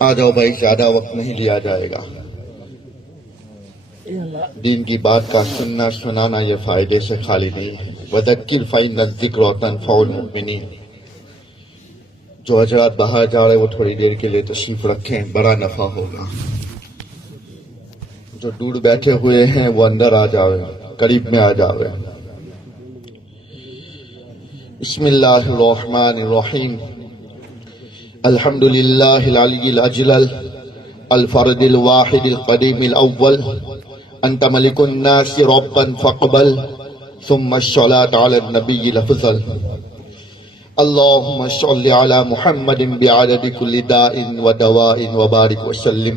آ جاؤ بھائی، زیادہ وقت نہیں لیا جائے گا۔ دین کی بات کا سننا سنانا یہ فائدے سے خالی نہیں ہے۔ وَذَكِّرْ فَإِنَّ الذِّكْرَ تَنفَعُ الْمُؤْمِنِينَ۔ جو حضرات باہر جا رہے وہ تھوڑی دیر کے لیے تشریف رکھیں، بڑا نفع ہوگا۔ جو دور بیٹھے ہوئے ہیں وہ اندر آ جاوے، قریب میں آ جاوے۔ بسم اللہ الرحمن الرحیم۔ الحمد للہ العلی الاجلل الفرد الواحد القدیم الاول انت ملک الناس ربا فاقبل ثم الصلاة علی النبی الافضل اللہم صل علی محمد بعدد کل داء و دواء وبارک وسلم۔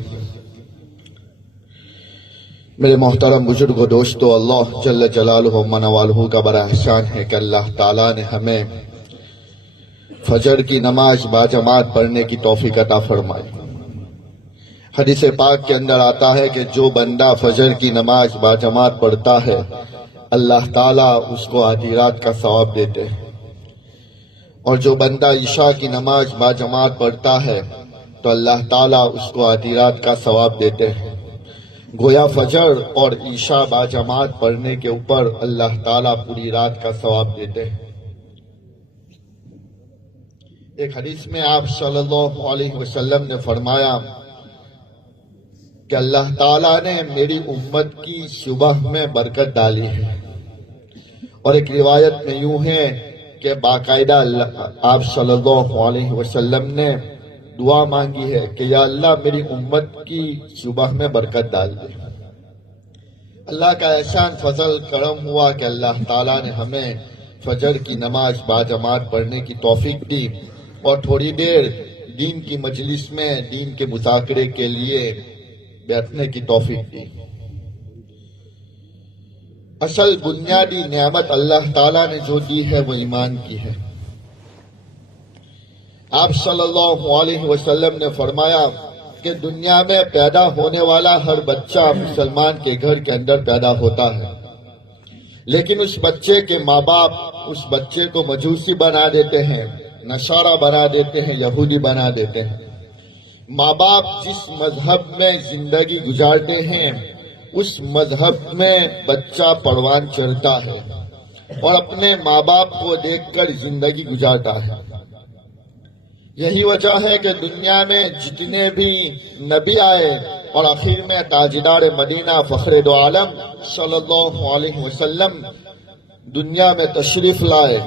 میرے محترم بزرگوں، دوستو، اللہ جل جلالہ و منوالہ کا بڑا احسان ہے کہ اللہ تعالیٰ نے ہمیں فجر کی نماز باجماعت پڑھنے کی توفیق عطا فرمائی۔ حدیث پاک کے اندر آتا ہے کہ جو بندہ فجر کی نماز باجماعت پڑھتا ہے اللہ تعالیٰ اس کو آدھی رات کا ثواب دیتے ہیں، اور جو بندہ عشاء کی نماز باجماعت پڑھتا ہے تو اللہ تعالیٰ اس کو آدھی رات کا ثواب دیتے ہیں۔ گویا فجر اور عشاء باجماعت پڑھنے کے اوپر اللہ تعالیٰ پوری رات کا ثواب دیتے ہیں۔ ایک حدیث میں آپ صلی اللہ علیہ وسلم نے فرمایا کہ اللہ تعالیٰ نے میری امت کی صبح میں برکت ڈالی ہے، اور ایک روایت میں یوں ہے کہ باقاعدہ آپ صلی اللہ علیہ وسلم نے دعا مانگی ہے کہ یا اللہ میری امت کی صبح میں برکت ڈال دے۔ اللہ کا احسان فضل کرم ہوا کہ اللہ تعالیٰ نے ہمیں فجر کی نماز باجماعت پڑھنے کی توفیق دی، اور تھوڑی دیر دین کی مجلس میں دین کے مذاکرے کے لیے بیٹھنے کی توفیق دی۔ اصل بنیادی نعمت اللہ تعالیٰ نے جو دی ہے وہ ایمان کی ہے۔ آپ صلی اللہ علیہ وسلم نے فرمایا کہ دنیا میں پیدا ہونے والا ہر بچہ مسلمان کے گھر کے اندر پیدا ہوتا ہے، لیکن اس بچے کے ماں باپ اس بچے کو مجوسی بنا دیتے ہیں، نصارہ بنا دیتے ہیں، یہودی بنا دیتے ہیں۔ ماں باپ جس مذہب میں زندگی گزارتے ہیں اس مذہب میں بچہ پروان چڑھتا ہے اور اپنے ماں باپ کو دیکھ کر زندگی گزارتا ہے۔ یہی وجہ ہے کہ دنیا میں جتنے بھی نبی آئے اور آخر میں تاجدار مدینہ فخر دو عالم صلی اللہ علیہ وسلم دنیا میں تشریف لائے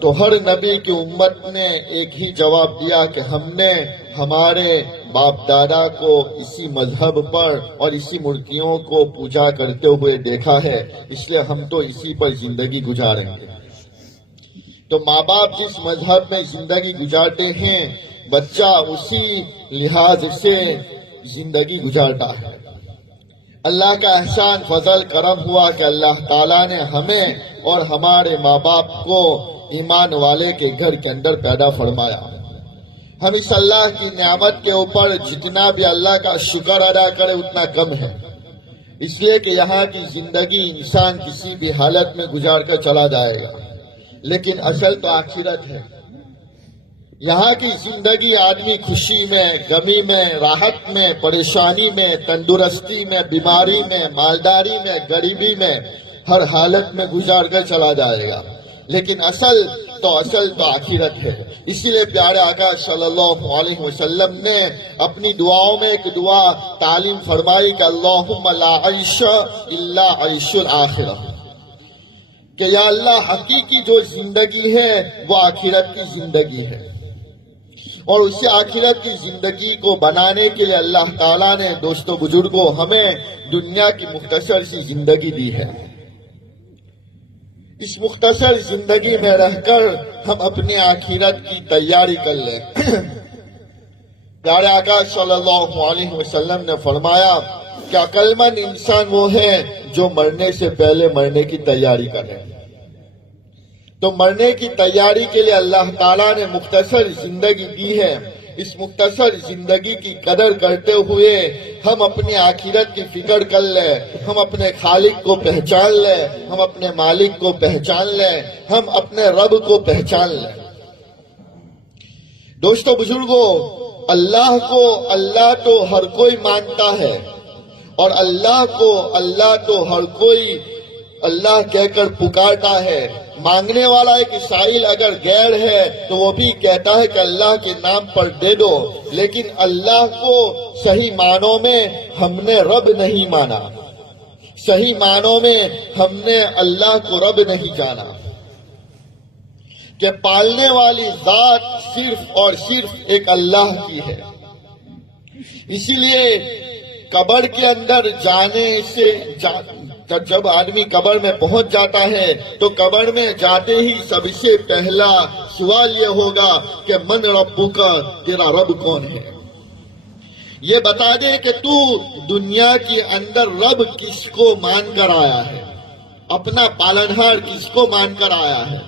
تو ہر نبی کی امت نے ایک ہی جواب دیا کہ ہم نے ہمارے باپ دادا کو اسی مذہب پر اور اسی مورتیوں کو پوجا کرتے ہوئے دیکھا ہے، اس لیے ہم تو اسی پر زندگی گزاریں گے۔ تو ماں باپ جس مذہب میں زندگی گزارتے ہیں بچہ اسی لحاظ سے زندگی گزارتا ہے۔ اللہ کا احسان فضل کرم ہوا کہ اللہ تعالیٰ نے ہمیں اور ہمارے ماں باپ کو ایمان والے کے گھر کے اندر پیدا فرمایا۔ ہم اس اللہ کی نعمت کے اوپر جتنا بھی اللہ کا شکر ادا کرے اتنا کم ہے، اس لیے کہ یہاں کی زندگی انسان کسی بھی حالت میں گزار کر چلا جائے گا، لیکن اصل تو آخرت ہے۔ یہاں کی زندگی آدمی خوشی میں، غمی میں، راحت میں، پریشانی میں، تندرستی میں، بیماری میں، مالداری میں، غریبی میں، ہر حالت میں گزار کر چلا جائے گا، لیکن اصل تو آخرت ہے۔ اسی لیے پیارے آقا صلی اللہ علیہ وسلم نے اپنی دعاؤں میں ایک دعا تعلیم فرمائی کہ اللہم لا عیش الا عیش الآخرہ، کہ یا اللہ حقیقی جو زندگی ہے وہ آخرت کی زندگی ہے، اور اسی آخرت کی زندگی کو بنانے کے لیے اللہ تعالیٰ نے دوستو بزرگوں ہمیں دنیا کی مختصر سی زندگی دی ہے۔ اس مختصر زندگی میں رہ کر ہم اپنی آخرت کی تیاری کر لیں۔ پیارے آقا صلی اللہ علیہ وسلم نے فرمایا کہ عقل مند انسان وہ ہے جو مرنے سے پہلے مرنے کی تیاری کرے۔ تو مرنے کی تیاری کے لیے اللہ تعالیٰ نے مختصر زندگی دی ہے۔ اس مختصر زندگی کی قدر کرتے ہوئے ہم اپنی آخرت کی فکر کر لیں، ہم اپنے خالق کو پہچان لیں، ہم اپنے مالک کو پہچان لیں، ہم اپنے رب کو پہچان لیں۔ دوستو بزرگوں، اللہ کو اللہ تو ہر کوئی مانتا ہے، اور اللہ کو اللہ تو ہر کوئی اللہ کہہ کر پکارتا ہے۔ مانگنے والا ایک سائل اگر غیر ہے تو وہ بھی کہتا ہے کہ اللہ کے نام پر دے دو، لیکن اللہ کو صحیح معنوں میں ہم نے رب نہیں مانا، صحیح معنوں میں ہم نے اللہ کو رب نہیں جانا، کہ پالنے والی ذات صرف اور صرف ایک اللہ کی ہے۔ اسی لیے قبر کے اندر جانے سے جب آدمی قبر میں پہنچ جاتا ہے تو قبر میں جاتے ہی سب سے پہلا سوال یہ ہوگا کہ من ربک، تیرا رب کون ہے؟ یہ بتا دے کہ تو دنیا کے اندر رب کس کو مان کر آیا ہے، اپنا پالنہار کس کو مان کر آیا ہے۔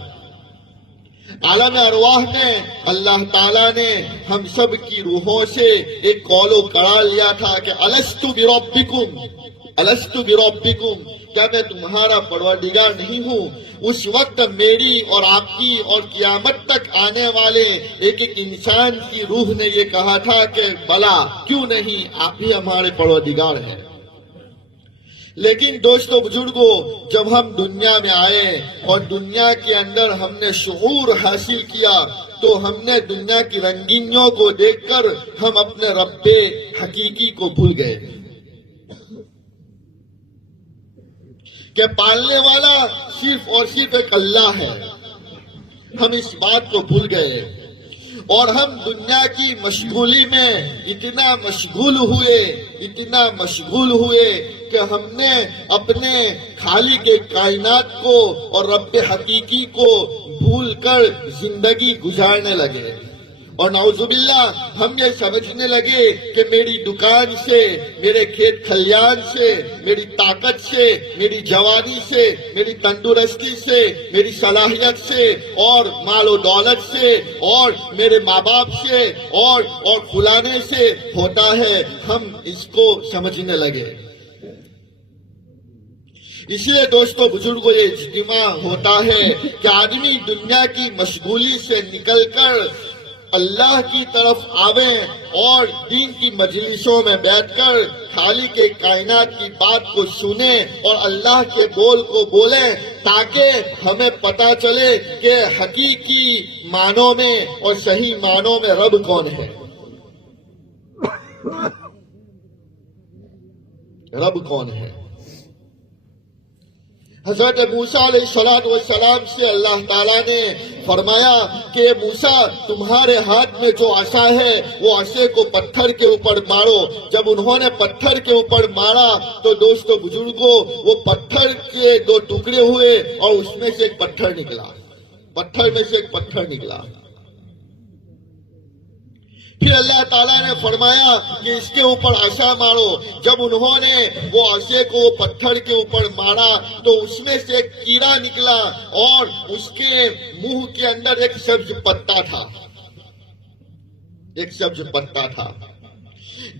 عالم ارواح میں اللہ تعالیٰ نے ہم سب کی روحوں سے ایک قول و قرار لیا تھا کہ الستو بربکم، الستو بربکم، کیا میں تمہارا پروردگار نہیں ہوں؟ اس وقت میری اور آپ کی اور قیامت تک آنے والے ایک ایک انسان کی روح نے یہ کہا تھا کہ بلا، کیوں نہیں، آپ ہی ہمارے پروردگار ہیں۔ لیکن دوستو بزرگوں، جب ہم دنیا میں آئے اور دنیا کے اندر ہم نے شعور حاصل کیا تو ہم نے دنیا کی رنگینیوں کو دیکھ کر ہم اپنے رب حقیقی کو بھول گئے، کہ پالنے والا صرف اور صرف ایک اللہ ہے۔ ہم اس بات کو بھول گئے اور ہم دنیا کی مشغولی میں اتنا مشغول ہوئے کہ ہم نے اپنے خالق کائنات کو اور رب حقیقی کو بھول کر زندگی گزارنے لگے، اور نعوذ باللہ ہم یہ سمجھنے لگے کہ میری دکان سے، میرے کھیت کھلیان سے، میری طاقت سے، میری جوانی سے، میری تندرستی سے، میری صلاحیت سے اور مال و دولت سے اور میرے ماں باپ سے اور فلانے سے ہوتا ہے، ہم اس کو سمجھنے لگے۔ اس لیے دوستو بزرگوں، یہ اجتماع ہوتا ہے کہ آدمی دنیا کی مشغولی سے نکل کر اللہ کی طرف آویں اور دین کی مجلسوں میں بیٹھ کر خالق کائنات کی بات کو سنیں اور اللہ کے بول کو بولیں، تاکہ ہمیں پتہ چلے کہ حقیقی معنوں میں اور صحیح معنوں میں رب کون ہے، رب کون ہے۔ حضرت موسیٰ علیہ السلام سے اللہ تعالیٰ نے فرمایا کہ موسیٰ، تمہارے ہاتھ میں جو عصا ہے وہ عصے کو پتھر کے اوپر مارو۔ جب انہوں نے پتھر کے اوپر مارا تو دوستو بزرگوں، وہ پتھر کے دو ٹکڑے ہوئے اور اس میں سے ایک پتھر نکلا، پتھر میں سے ایک پتھر نکلا۔ پھر اللہ تعالیٰ نے فرمایا کہ اس کے اوپر عصا مارو۔ جب انہوں نے وہ عصے کو پتھر کے اوپر مارا تو اس میں سے ایک کیڑا نکلا اور اس کے منہ کے اندر ایک سبز پتا تھا، ایک سبز پتا تھا۔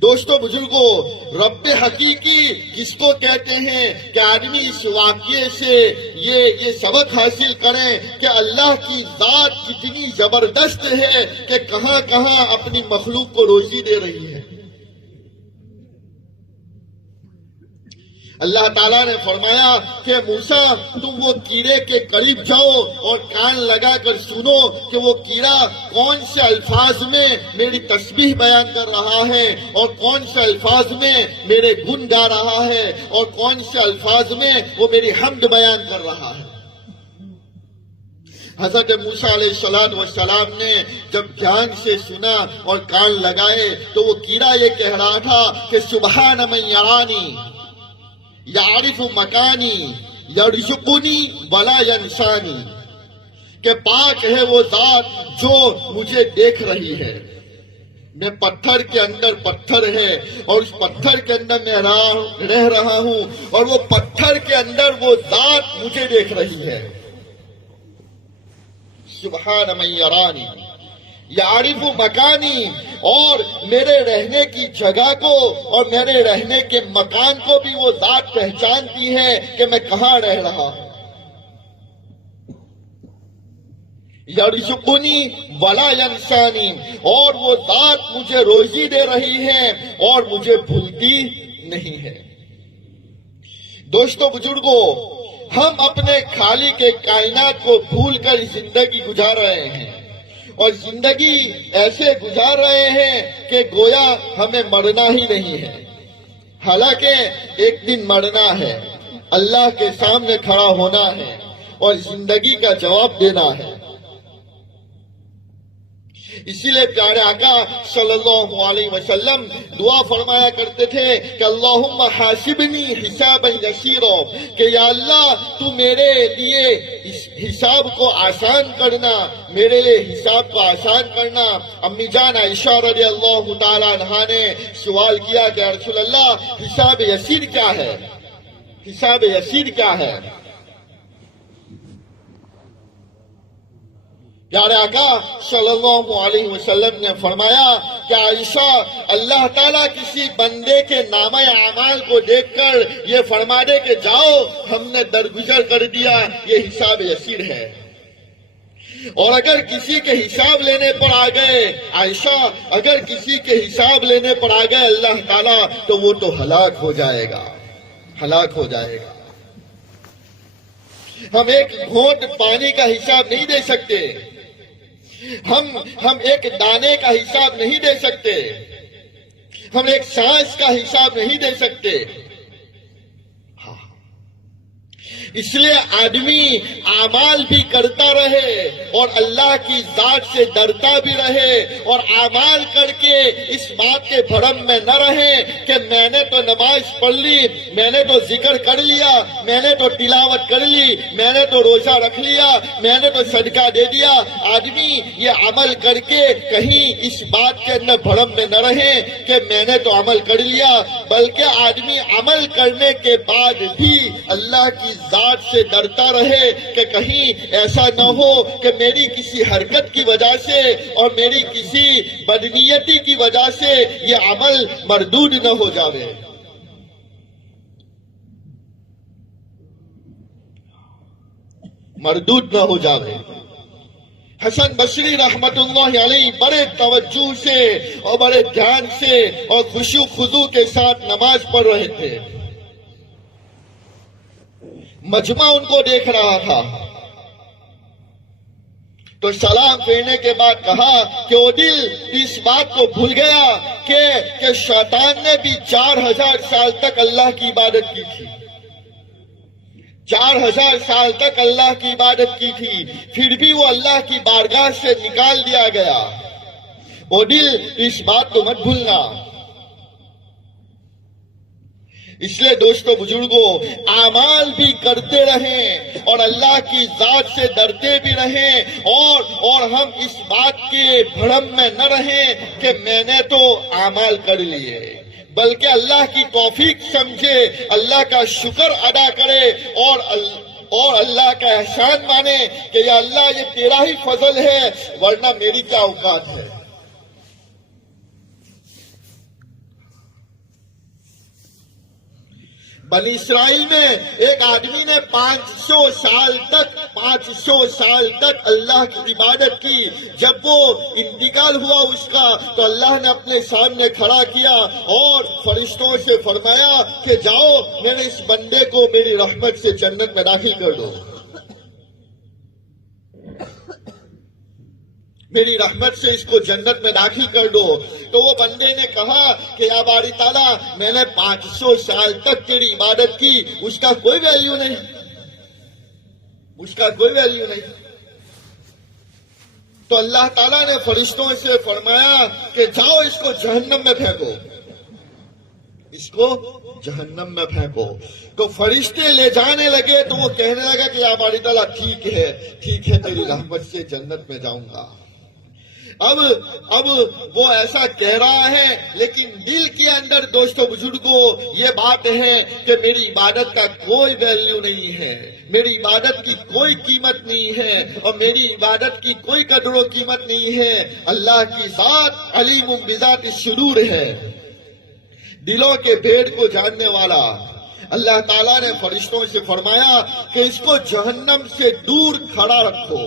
دوستو بزرگوں، رب حقیقی کس کو کہتے ہیں کہ آدمی اس واقعے سے یہ سبق حاصل کریں کہ اللہ کی ذات کتنی زبردست ہے کہ کہاں کہاں اپنی مخلوق کو روزی دے رہی ہے۔ اللہ تعالیٰ نے فرمایا کہ موسیٰ، تم وہ کیڑے کے قریب جاؤ اور کان لگا کر سنو کہ وہ کیڑا کون سے الفاظ میں میری تسبیح بیان کر رہا ہے اور کون سے الفاظ میں میرے گن گا رہا ہے اور کون سے الفاظ میں وہ میری حمد بیان کر رہا ہے۔ حضرت موسیٰ علیہ السلام نے جب دھیان سے سنا اور کان لگائے تو وہ کیڑا یہ کہہ رہا تھا کہ سبحان من یرانی یعرف مکانی یرزقنی ولا ینسانی، کہ پاک ہے وہ ذات جو مجھے دیکھ رہی ہے۔ میں پتھر کے اندر پتھر ہے اور اس پتھر کے اندر میں رہ رہا ہوں اور وہ پتھر کے اندر وہ ذات مجھے دیکھ رہی ہے۔ سبحان من یرانی یعرف مکانی، اور میرے رہنے کی جگہ کو اور میرے رہنے کے مکان کو بھی وہ ذات پہچانتی ہے کہ میں کہاں رہ رہا ہوں۔ یرزقنی ولا ینسانی، اور وہ ذات مجھے روزی دے رہی ہے اور مجھے بھولتی نہیں ہے۔ دوستو بزرگوں، ہم اپنے خالق کے کائنات کو بھول کر زندگی گزار رہے ہیں، اور زندگی ایسے گزار رہے ہیں کہ گویا ہمیں مرنا ہی نہیں ہے، حالانکہ ایک دن مرنا ہے، اللہ کے سامنے کھڑا ہونا ہے اور زندگی کا جواب دینا ہے۔ اسی لیے پیارے آقا صلی اللہ علیہ وسلم دعا فرمایا کرتے تھے کہ اللہم حاسبنی حسابا یسیرا، کہ یا اللہ تو میرے لیے اس حساب کو آسان کرنا، میرے لیے حساب کو آسان کرنا۔ امی جان عائشہ رضی اللہ تعالی عنہا نے سوال کیا کہ رسول اللہ حساب یسیر کیا ہے؟ حساب یسیر کیا ہے؟ پیارے آقا صلی اللہ علیہ وسلم نے فرمایا کہ عائشہ، اللہ تعالیٰ کسی بندے کے نامہ اعمال کو دیکھ کر یہ فرما دے کہ جاؤ ہم نے درگزر کر دیا، یہ حساب یسیر ہے۔ اور اگر کسی کے حساب لینے پر آ گئے عائشہ، اگر کسی کے حساب لینے پر آ گئے اللہ تعالیٰ، تو وہ تو ہلاک ہو جائے گا، ہلاک ہو جائے گا۔ ہم ایک گھونٹ پانی کا حساب نہیں دے سکتے، ہم ایک دانے کا حساب نہیں دے سکتے، ہم ایک سانس کا حساب نہیں دے سکتے۔ اس لیے آدمی اعمال بھی کرتا رہے اور اللہ کی ذات سے ڈرتا بھی رہے، اور اعمال کر کے اس بات کے بھرم میں نہ رہے کہ میں نے تو نماز پڑھ لی، میں نے تو ذکر کر لیا، میں نے تو تلاوت کر لی، میں نے تو روزہ رکھ لیا، میں نے تو صدقہ دے دیا۔ آدمی یہ عمل کر کے کہیں اس بات کے اندر بھرم میں نہ رہے کہ میں نے تو عمل کر لیا، بلکہ آدمی عمل کرنے کے بعد بھی اللہ کی ذات سے ڈرتا رہے کہ کہیں ایسا نہ ہو کہ میری کسی حرکت کی وجہ سے اور میری کسی بدنیتی کی وجہ سے یہ عمل مردود نہ ہو جاوے۔ مردود نہ ہو جاوے۔ حسن بصری رحمت اللہ علیہ بڑے توجہ سے اور بڑے دھیان سے اور خشوع خضوع کے ساتھ نماز پڑھ رہے تھے۔ مجمع ان کو دیکھ رہا تھا تو سلام پھیرنے کے بعد کہا کہ وہ دل اس بات کو بھول گیا کہ شیطان نے بھی 4000 سال تک اللہ کی عبادت کی تھی، 4000 سال تک اللہ کی عبادت کی تھی، پھر بھی وہ اللہ کی بارگاہ سے نکال دیا گیا۔ وہ دل اس بات کو مت بھولنا۔ اس لیے دوستو بزرگوں، اعمال بھی کرتے رہیں اور اللہ کی ذات سے ڈرتے بھی رہیں، اور ہم اس بات کے بھرم میں نہ رہیں کہ میں نے تو اعمال کر لیے، بلکہ اللہ کی توفیق سمجھے، اللہ کا شکر ادا کرے اور اللہ کا احسان مانے کہ یا اللہ یہ تیرا ہی فضل ہے، ورنہ میری کیا اوقات ہے۔ بنی اسرائیل میں ایک آدمی نے 500 سال تک اللہ کی عبادت کی۔ جب وہ انتقال ہوا اس کا تو اللہ نے اپنے سامنے کھڑا کیا اور فرشتوں سے فرمایا کہ جاؤ میرے اس بندے کو میری رحمت سے جنت میں داخل کر دو، میری رحمت سے اس کو جنت میں داخل کر دو۔ تو وہ بندے نے کہا کہ یا باری تعالیٰ، میں نے 500 سال تک تیری عبادت کی، اس کا کوئی ویلیو نہیں، اس کا کوئی ویلیو نہیں۔ تو اللہ تعالیٰ نے فرشتوں سے فرمایا کہ جاؤ اس کو جہنم میں پھینکو، اس کو جہنم میں پھینکو۔ تو فرشتے لے جانے لگے تو وہ کہنے لگا کہ یا باری تعالیٰ ٹھیک ہے تیری رحمت سے جنت میں جاؤں گا۔ اب وہ ایسا کہہ رہا ہے، لیکن دل کے اندر دوستو بزرگوں یہ بات ہے کہ میری عبادت کا کوئی ویلیو نہیں ہے، میری عبادت کی کوئی قیمت نہیں ہے، اور میری عبادت کی کوئی قدر و قیمت نہیں ہے۔ اللہ کی ذات علیم بذات الصدور ہے، دلوں کے بھید کو جاننے والا۔ اللہ تعالیٰ نے فرشتوں سے فرمایا کہ اس کو جہنم سے دور کھڑا رکھو،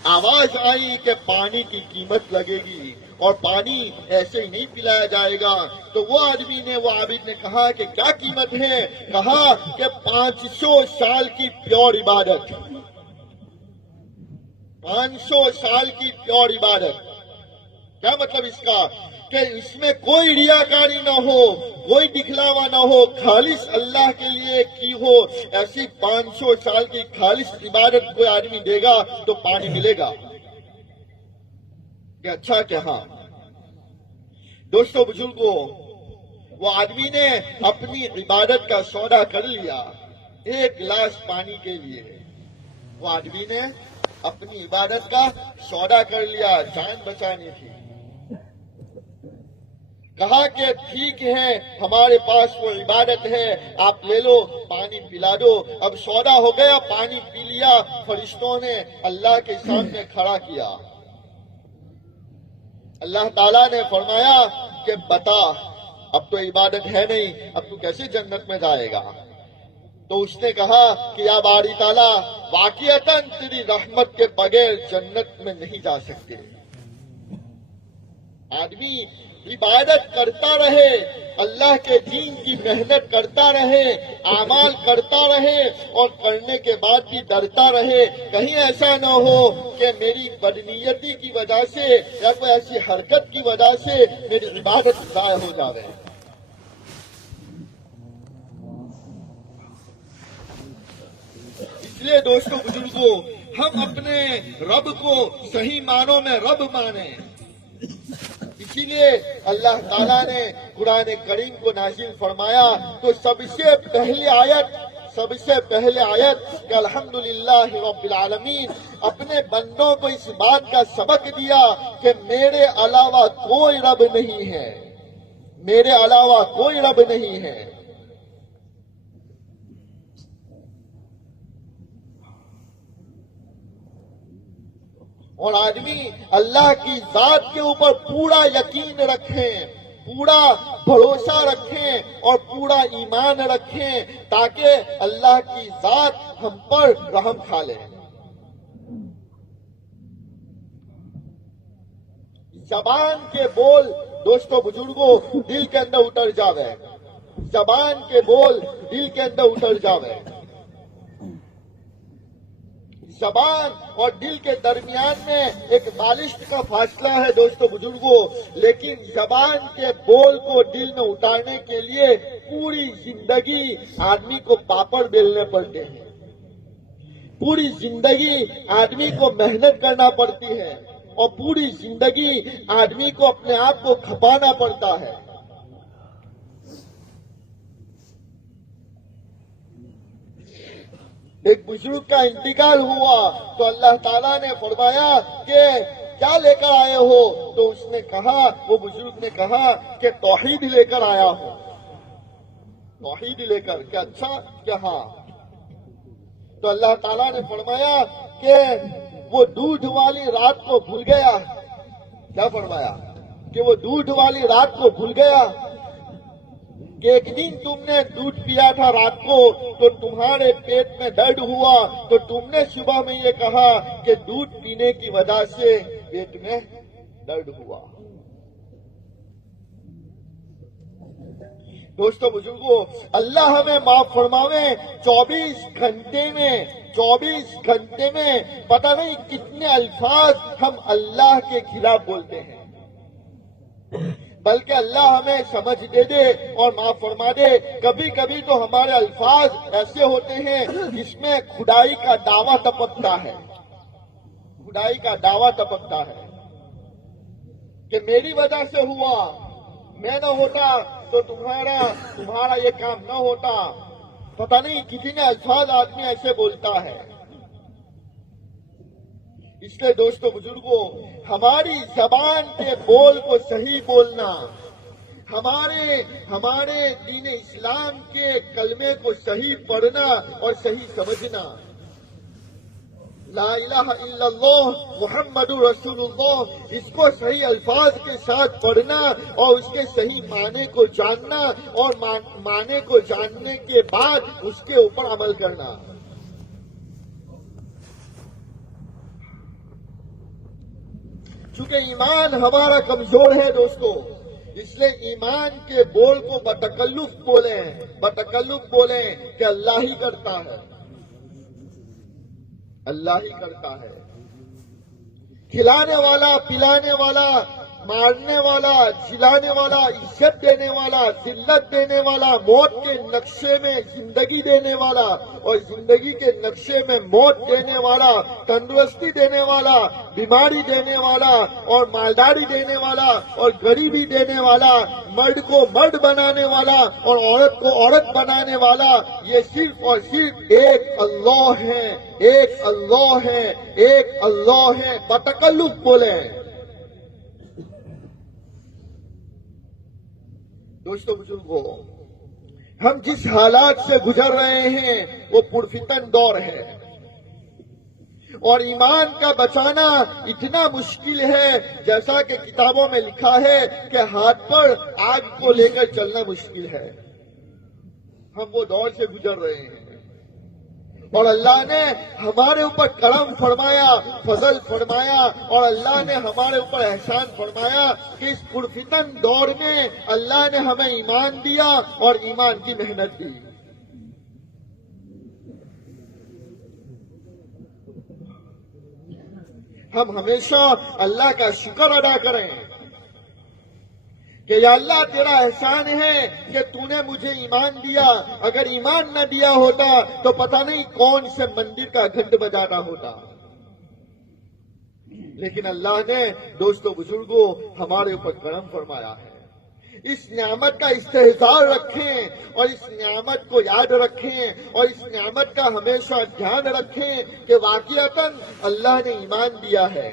آواز آئی کہ پانی کی قیمت لگے گی اور پانی ایسے ہی نہیں پلایا جائے گا. تو وہ آدمی نے، وہ عابد نے کہا کہ کیا قیمت ہے؟ کہا کہ 500 سال کی پیور عبادت. 500 سال کی پیور عبادت. کیا مطلب اس کا؟ کہ اس میں کوئی ریاکاری نہ ہو، کوئی دکھلاوا نہ ہو، خالص اللہ کے لیے کی ہو. ایسی 500 سال کی خالص عبادت کوئی آدمی دے گا تو پانی ملے گا. کہ اچھا کہ ہاں. دوستو بزرگوں، وہ آدمی نے اپنی عبادت کا سودا کر لیا 1 گلاس پانی کے لیے. وہ آدمی نے اپنی عبادت کا سودا کر لیا، جان بچانی تھی. کہا کہ ٹھیک ہے، ہمارے پاس وہ عبادت ہے، آپ لے لو، پانی پلا دو. اب سودا ہو گیا، پانی پی لیا. فرشتوں نے اللہ کے سامنے کھڑا کیا. اللہ تعالیٰ نے فرمایا کہ بتا، اب تو عبادت ہے نہیں، اب تو کیسے جنت میں جائے گا؟ تو اس نے کہا کہ یا باری تعالیٰ، واقعتاً تیری رحمت کے بغیر جنت میں نہیں جا سکتے. آدمی عبادت کرتا رہے، اللہ کے دین کی محنت کرتا رہے، اعمال کرتا رہے، اور کرنے کے بعد بھی ڈرتا رہے کہیں ایسا نہ ہو کہ میری بدنیتی کی وجہ سے یا کوئی ایسی حرکت کی وجہ سے میری عبادت ضائع ہو جائے. اس لیے دوستو بزرگوں، ہم اپنے رب کو صحیح معنوں میں رب مانیں. اسی لیے اللہ تعالیٰ نے قرآن کریم کو نازل فرمایا تو سب سے پہلے آیت کہ الحمدللہ رب العالمین، اپنے بندوں کو اس بات کا سبق دیا کہ میرے علاوہ کوئی رب نہیں ہے، میرے علاوہ کوئی رب نہیں ہے. اور آدمی اللہ کی ذات کے اوپر پورا یقین رکھیں، پورا بھروسہ رکھیں اور پورا ایمان رکھیں تاکہ اللہ کی ذات ہم پر رحم کھا لے. زبان کے بول دوستو بزرگوں دل کے اندر اتر جاوے. زبان کے بول دل کے اندر اتر جاوے. زبان اور دل کے درمیان میں ایک بالشت کا فاصلہ ہے دوستو بزرگوں، لیکن زبان کے بول کو دل میں اتارنے کے لیے پوری زندگی آدمی کو پاپڑ بیلنے پڑتے ہیں، پوری زندگی آدمی کو محنت کرنا پڑتی ہے، اور پوری زندگی آدمی کو اپنے آپ کو کھپانا پڑتا ہے. ایک بزرگ کا انتقال ہوا تو اللہ تعالیٰ نے فرمایا کہ کیا لے کر آئے ہو؟ تو اس نے کہا، وہ بزرگ نے کہا کہ توحید لے کر آیا ہوں. توحید لے کر. کہ اچھا کہ ہاں. تو اللہ تعالیٰ نے فرمایا کہ وہ دودھ والی رات کو بھول گیا. کیا فرمایا؟ کہ وہ دودھ والی رات کو بھول گیا کہ ایک دن تم نے دودھ پیا تھا رات کو تو تمہارے پیٹ میں درد ہوا تو تم نے صبح میں یہ کہا کہ دودھ پینے کی وجہ سے پیٹ میں درد ہوا. دوستو بزرگوں، اللہ ہمیں معاف فرماوے. 24 گھنٹے میں پتہ نہیں کتنے الفاظ ہم اللہ کے خلاف بولتے ہیں. بلکہ اللہ ہمیں سمجھ دے اور معاف فرما دے. کبھی کبھی تو ہمارے الفاظ ایسے ہوتے ہیں جس میں خدائی کا دعویٰ ٹپکتا ہے، خدائی کا دعویٰ ٹپکتا ہے کہ میری وجہ سے ہوا، میں نہ ہوتا تو تمہارا یہ کام نہ ہوتا. پتہ نہیں کتنے الفاظ آدمی ایسے بولتا ہے. اس لیے دوستو بزرگوں، ہماری زبان کے بول کو صحیح بولنا، ہمارے دین اسلام کے کلمے کو صحیح پڑھنا اور صحیح سمجھنا. لا الہ الا اللہ محمد رسول اللہ، اس کو صحیح الفاظ کے ساتھ پڑھنا اور اس کے صحیح معنی کو جاننا، اور معنی کو جاننے کے بعد اس کے اوپر عمل کرنا. چونکہ ایمان ہمارا کمزور ہے دوستو، اس لیے ایمان کے بول کو بتکلف بولیں کہ اللہ ہی کرتا ہے، اللہ ہی کرتا ہے، کھلانے والا، پلانے والا، مارنے والا، جلانے والا، عزت دینے والا، ذلت دینے والا، موت کے نقشے میں زندگی دینے والا اور زندگی کے نقشے میں موت دینے والا، تندرستی دینے والا، بیماری دینے والا اور مالداری دینے والا اور غریبی دینے والا، مرد کو مرد بنانے والا اور عورت کو عورت بنانے والا، یہ صرف اور صرف ایک اللہ ہے، ایک اللہ ہے، ایک اللہ ہے، بتکلف بولیں۔ دوستو بزرگوں، ہم جس حالات سے گزر رہے ہیں وہ پرفتن دور ہے، اور ایمان کا بچانا اتنا مشکل ہے جیسا کہ کتابوں میں لکھا ہے کہ ہاتھ پر آگ کو لے کر چلنا مشکل ہے۔ ہم وہ دور سے گزر رہے ہیں، اور اللہ نے ہمارے اوپر کرم فرمایا، فضل فرمایا، اور اللہ نے ہمارے اوپر احسان فرمایا کہ اس پرفتن دور میں اللہ نے ہمیں ایمان دیا اور ایمان کی محنت دی۔ ہم ہمیشہ اللہ کا شکر ادا کریں کہ یا اللہ تیرا احسان ہے کہ تو نے مجھے ایمان دیا، اگر ایمان نہ دیا ہوتا تو پتہ نہیں کون سے مندر کا گھنٹ بجانا ہوتا۔ لیکن اللہ نے دوستو بزرگوں ہمارے اوپر کرم فرمایا ہے۔ اس نعمت کا استحضار رکھیں اور اس نعمت کو یاد رکھیں اور اس نعمت کا ہمیشہ دھیان رکھیں کہ واقعتاً اللہ نے ایمان دیا ہے۔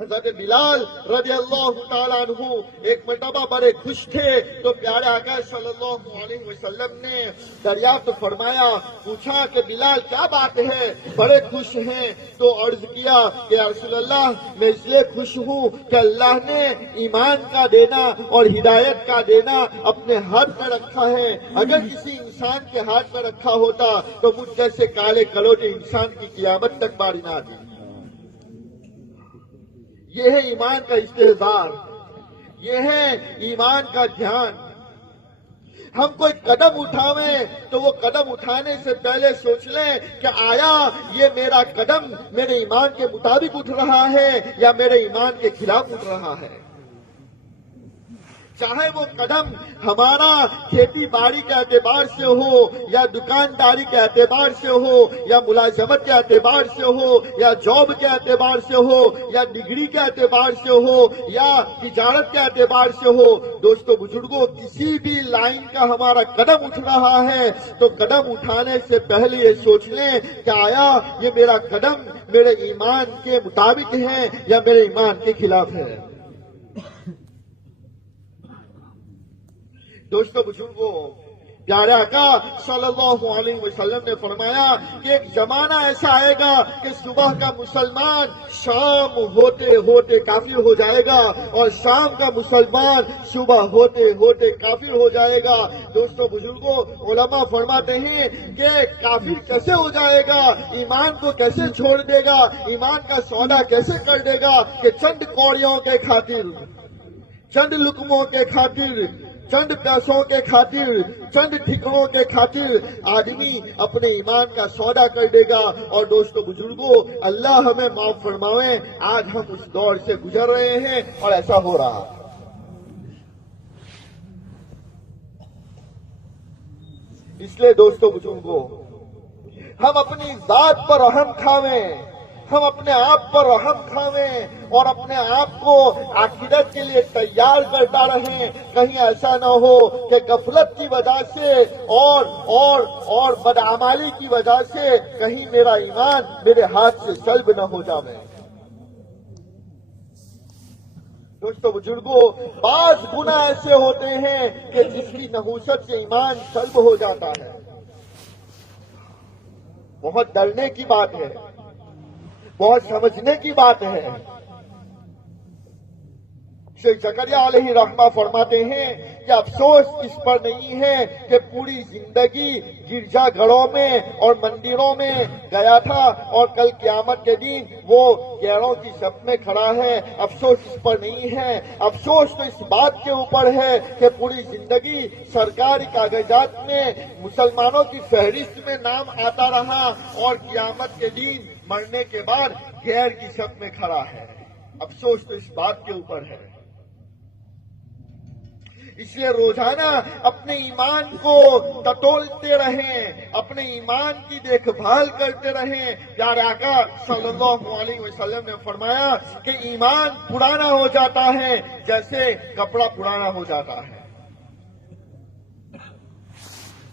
حضرت بلال رضی اللہ تعالیٰ عنہ ایک مرتبہ بڑے خوش تھے تو پیارے آقا صلی اللہ علیہ وسلم نے دریافت فرمایا، پوچھا کہ بلال کیا بات ہے، بڑے خوش ہیں؟ تو عرض کیا کہ یا رسول اللہ میں اس لیے خوش ہوں کہ اللہ نے ایمان کا دینا اور ہدایت کا دینا اپنے ہاتھ میں رکھا ہے، اگر کسی انسان کے ہاتھ میں رکھا ہوتا تو مجھ جیسے کالے کلوٹے انسان کی قیامت تک باری نہ آتی۔ یہ ہے ایمان کا استحضار، یہ ہے ایمان کا دھیان۔ ہم کوئی قدم اٹھاویں تو وہ قدم اٹھانے سے پہلے سوچ لیں کہ آیا یہ میرا قدم میرے ایمان کے مطابق اٹھ رہا ہے یا میرے ایمان کے خلاف اٹھ رہا ہے۔ چاہے وہ قدم ہمارا کھیتی باڑی کے اعتبار سے ہو یا دکانداری کے اعتبار سے ہو یا ملازمت کے اعتبار سے ہو یا جاب کے اعتبار سے ہو یا ڈگری کے اعتبار سے ہو یا تجارت کے اعتبار سے ہو، دوستو بزرگوں کسی بھی لائن کا ہمارا قدم اٹھ رہا ہے تو قدم اٹھانے سے پہلے یہ سوچ لیں کہ آیا یہ میرا قدم میرے ایمان کے مطابق ہے یا میرے ایمان کے خلاف ہے۔ دوستو بزرگوں، پیارے آقا صلی اللہ علیہ وسلم نے فرمایا کہ ایک زمانہ ایسا آئے گا کہ صبح کا مسلمان شام ہوتے ہوتے کافر ہو جائے گا اور شام کا مسلمان صبح ہوتے ہوتے کافر ہو جائے گا۔ دوستو بزرگوں، علماء فرماتے ہیں کہ کافر کیسے ہو جائے گا، ایمان کو کیسے چھوڑ دے گا، ایمان کا سودا کیسے کر دے گا کہ چند کوڑیوں کے خاطر، چند لقموں کے خاطر، چند پیسوں کے خاطر، چند ٹھکروں کے خاطر آدمی اپنے ایمان کا سودا کر دے گا۔ اور دوستو بزرگوں، اللہ ہمیں معاف فرمائے، آج ہم اس دور سے گزر رہے ہیں اور ایسا ہو رہا۔ اس لیے دوستو بزرگوں، ہم اپنی ذات پر رحم کھاویں، ہم اپنے آپ پر رحم کھاویں اور اپنے آپ کو آخرت کے لیے تیار کرتا رہیں۔ کہیں ایسا نہ ہو کہ غفلت کی وجہ سے اور بدعمالی کی وجہ سے کہیں میرا ایمان میرے ہاتھ سے سلب نہ ہو جائے۔ دوستو بزرگوں، بعض گناہ ایسے ہوتے ہیں کہ جس کی نحوست سے ایمان سلب ہو جاتا ہے۔ بہت ڈرنے کی بات ہے، بہت سمجھنے کی بات ہے۔ شیخ زکریا علیہ رحمہ فرماتے ہیں کہ افسوس اس پر نہیں ہے کہ پوری زندگی گرجا گھروں میں اور مندروں میں گیا تھا اور کل قیامت کے دن وہ گیروں کی صف میں کھڑا ہے. افسوس اس پر نہیں ہے. افسوس تو اس بات کے اوپر ہے کہ پوری زندگی سرکاری کاغذات میں مسلمانوں کی فہرست میں نام آتا رہا اور قیامت کے دن مرنے کے بعد غیر کی صف میں کھڑا ہے. افسوس تو اس بات کے اوپر ہے. اس لیے روزانہ اپنے ایمان کو ٹٹولتے رہیں، اپنے ایمان کی دیکھ بھال کرتے رہیں. پیارے آقا صلی اللہ علیہ وسلم نے فرمایا کہ ایمان پرانا ہو جاتا ہے جیسے کپڑا پرانا ہو جاتا ہے.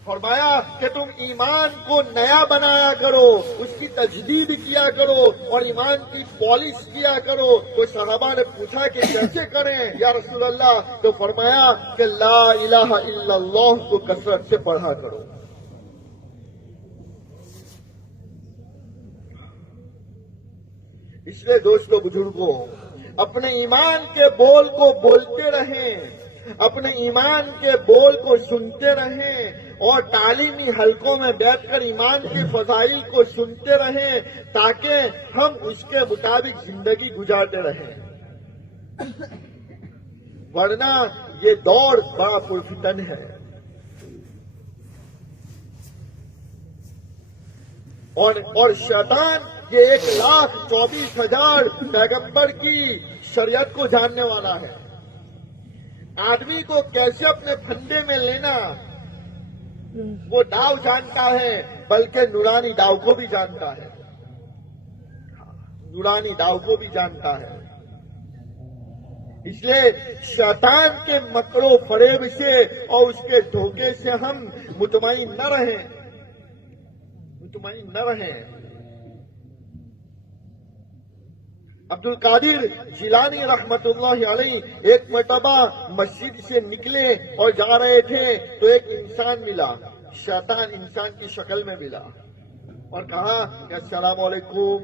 فرمایا کہ تم ایمان کو نیا بنایا کرو، اس کی تجدید کیا کرو اور ایمان کی پالش کیا کرو. تو صحابہ نے پوچھا کہ کیسے کریں یا رسول اللہ؟ تو فرمایا کہ لا الہ الا اللہ کو کثرت سے پڑھا کرو. اس لیے دوستو بزرگوں، اپنے ایمان کے بول کو بولتے رہیں، اپنے ایمان کے بول کو سنتے رہیں اور تعلیمی حلقوں میں بیٹھ کر ایمان کے فضائل کو سنتے رہیں تاکہ ہم اس کے مطابق زندگی گزارتے رہیں. ورنہ یہ دور بڑا پرفتن ہے اور شیطان یہ 1,24,000 پیغمبر کی شریعت کو جاننے والا ہے. آدمی کو کیسے اپنے پھندے میں لینا وہ داؤ جانتا ہے، بلکہ نورانی داؤ کو بھی جانتا ہے. نورانی داؤ کو بھی جانتا ہے. اس لیے شیطان کے مکر و فریب سے اور اس کے دھوکے سے ہم مطمئن نہ رہیں. عبد القادر جیلانی رحمت اللہ علیہ ایک مرتبہ مسجد سے نکلے اور جا رہے تھے تو ایک انسان ملا. شیطان انسان کی شکل میں ملا اور کہا کہ السلام علیکم.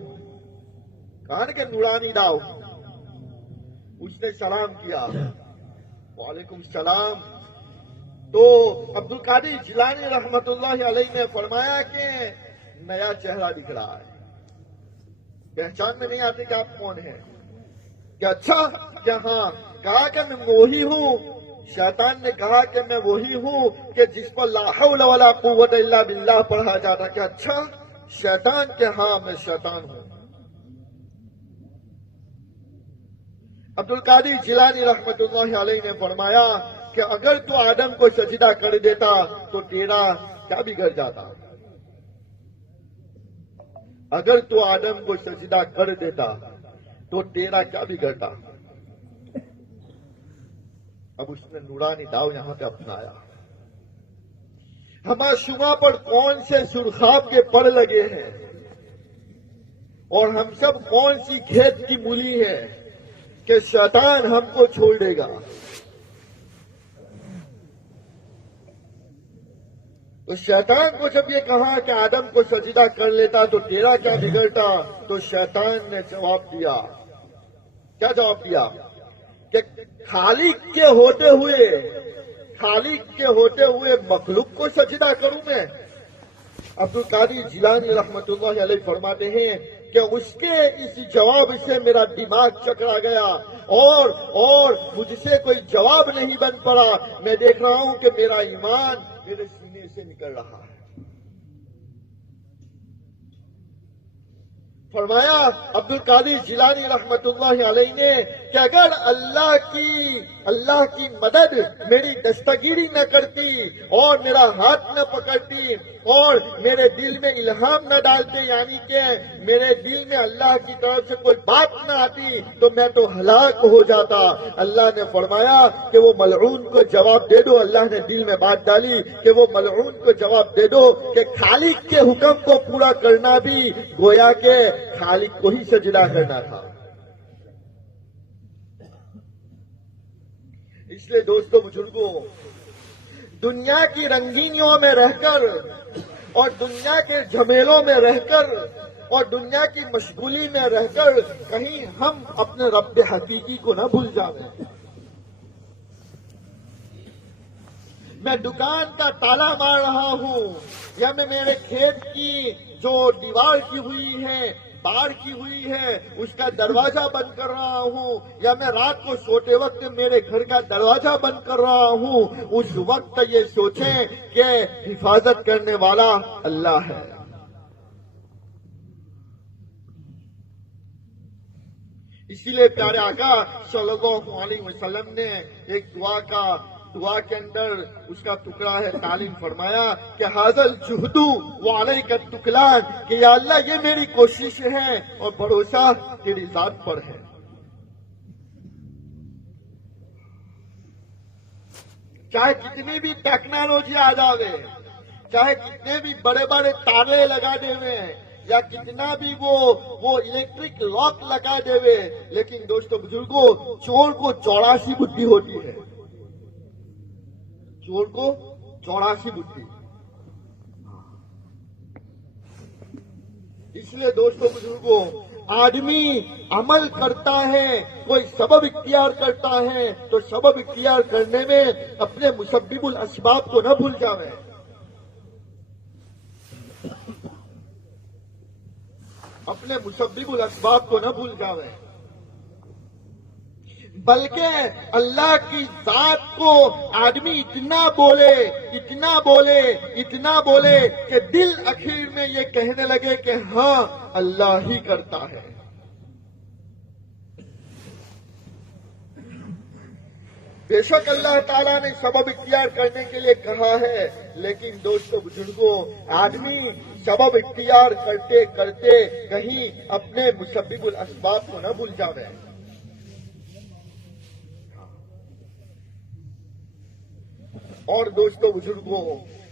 کہا نا کہ نورانی داؤ. اس نے سلام کیا، وعلیکم السلام. تو عبد القادر جیلانی رحمت اللہ علیہ نے فرمایا کہ نیا چہرہ دکھ رہا ہے، پہچان میں نہیں آتی کہ آپ کون ہیں. کہ اچھا کہ ہاں. کہا کہ میں وہی ہوں. شیطان نے کہا کہ میں وہی ہوں کہ جس پر لا حول ولا قوت الا باللہ پڑھا جاتا. کہ اچھا شیطان کہ ہاں میں شیطان ہوں. عبد القادر جیلانی رحمت اللہ علیہ نے فرمایا کہ اگر تو آدم کو سجدہ کر دیتا تو تیرا کیا بگڑ جاتا؟ اگر تو آدم کو سجدہ کر دیتا تو تیرا کیا بگڑتا؟ اب اس نے نورانی داؤ یہاں پہ اپنایا. ہمارا شما پر کون سے سرخاب کے پر لگے ہیں اور ہم سب کون سی کھیت کی مولی ہے کہ شیطان ہم کو چھوڑ دے گا. تو شیطان کو جب یہ کہا کہ آدم کو سجدہ کر لیتا تو تیرا کیا بگڑتا، تو شیطان نے جواب دیا. کیا جواب دیا؟ کہ خالق کے ہوتے ہوئے مخلوق کو سجدہ کروں میں. عبد القادر جیلانی رحمت اللہ علیہ فرماتے ہیں کہ اس کے اس جواب سے میرا دماغ چکرا گیا اور مجھ سے کوئی جواب نہیں بن پڑا. میں دیکھ رہا ہوں کہ میرا ایمان میرے سینے سے نکل رہا ہے. فرمایا عبد القادر جیلانی رحمت اللہ علیہ نے کہ اگر اللہ کی مدد میری دستگیری نہ کرتی اور میرا ہاتھ نہ پکڑتی اور میرے دل میں الہام نہ ڈالتے، یعنی کہ میرے دل میں اللہ کی طرف سے کوئی بات نہ آتی، تو میں تو ہلاک ہو جاتا. اللہ نے فرمایا کہ وہ ملعون کو جواب دے دو. اللہ نے دل میں بات ڈالی کہ وہ ملعون کو جواب دے دو کہ خالق کے حکم کو پورا کرنا بھی گویا کہ خالق کو ہی سجدہ کرنا تھا. اس لیے دوستو بزرگوں، دنیا کی رنگینیوں میں رہ کر اور دنیا کے جھمیلوں میں رہ کر اور دنیا کی مشغولی میں رہ کر کہیں ہم اپنے رب حقیقی کو نہ بھول جائیں. میں دکان کا تالا مار رہا ہوں، یا میں میرے کھیت کی جو دیوار کی ہوئی ہے، باڑ کی ہوئی ہے، اس کا دروازہ بند کر رہا ہوں، یا میں رات کو سوتے وقت میرے گھر کا دروازہ بند کر رہا ہوں، اس وقت یہ سوچیں کہ حفاظت کرنے والا اللہ ہے۔ اسی لیے پیارے آقا صلی اللہ علیہ وسلم نے ایک دعا کے اندر اس کا ٹکڑا ہے تعلیم فرمایا کہ حاضل جہدو وعلیک التکلان، کہ یا اللہ یہ میری کوشش ہے اور بھروسہ تیری ذات پر ہے۔ چاہے کتنی بھی ٹیکنالوجی آ جاوے، چاہے کتنے بھی بڑے بڑے تارے لگا دے ہوئے، یا کتنا بھی وہ الیکٹرک لاک لگا دے ہوئے، لیکن دوستو بزرگوں، چور کو 84 بدھی ہوتی ہے، چور کو 84 بدھی۔ اس لیے دوستو بزرگوں، آدمی عمل کرتا ہے، کوئی سبب اختیار کرتا ہے تو سبب اختیار کرنے میں اپنے مسبب الاسباب کو نہ بھول جاوے۔ اپنے مسبب الاسباب کو نہ بھول جاوے، بلکہ اللہ کی ذات کو آدمی اتنا بولے اتنا بولے اتنا بولے کہ دل اخیر میں یہ کہنے لگے کہ ہاں اللہ ہی کرتا ہے۔ بے شک اللہ تعالیٰ نے سبب اختیار کرنے کے لیے کہا ہے، لیکن دوستو بزرگوں، آدمی سبب اختیار کرتے کرتے کہیں اپنے مسبب الاسباب کو نہ بھول جاوے۔ اور دوستو بزرگوں،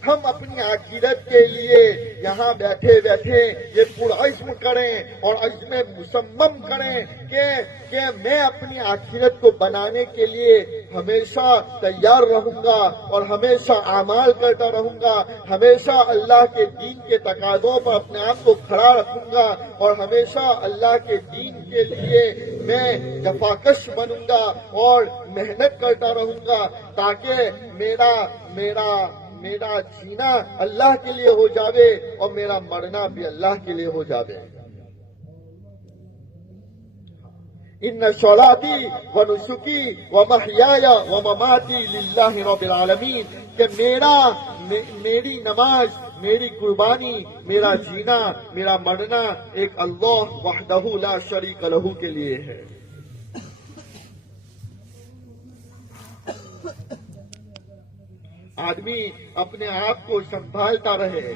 ہم اپنی آخرت کے لیے یہاں بیٹھے بیٹھے یہ پرعزم کریں اور عزم مصمم کریں کہ میں اپنی آخرت کو بنانے کے لیے ہمیشہ تیار رہوں گا اور ہمیشہ اعمال کرتا رہوں گا، ہمیشہ اللہ کے دین کے تقاضوں پر اپنے آپ کو کھڑا رکھوں گا، اور ہمیشہ اللہ کے دین کے لیے میں جفاکش بنوں گا اور محنت کرتا رہوں گا، تاکہ میرا جینا اللہ کے لیے ہو جاوے اور میرا مرنا بھی اللہ کے لیے ہو جاوے۔ ان صلاتی و نسکی و محیای و مماتی للہ رب العالمین، کہ میری نماز، میری قربانی، میرا جینا، میرا مرنا ایک اللہ وحدہ لا شریک لہ کے لیے ہے۔ آدمی اپنے آپ کو سنبھالتا رہے،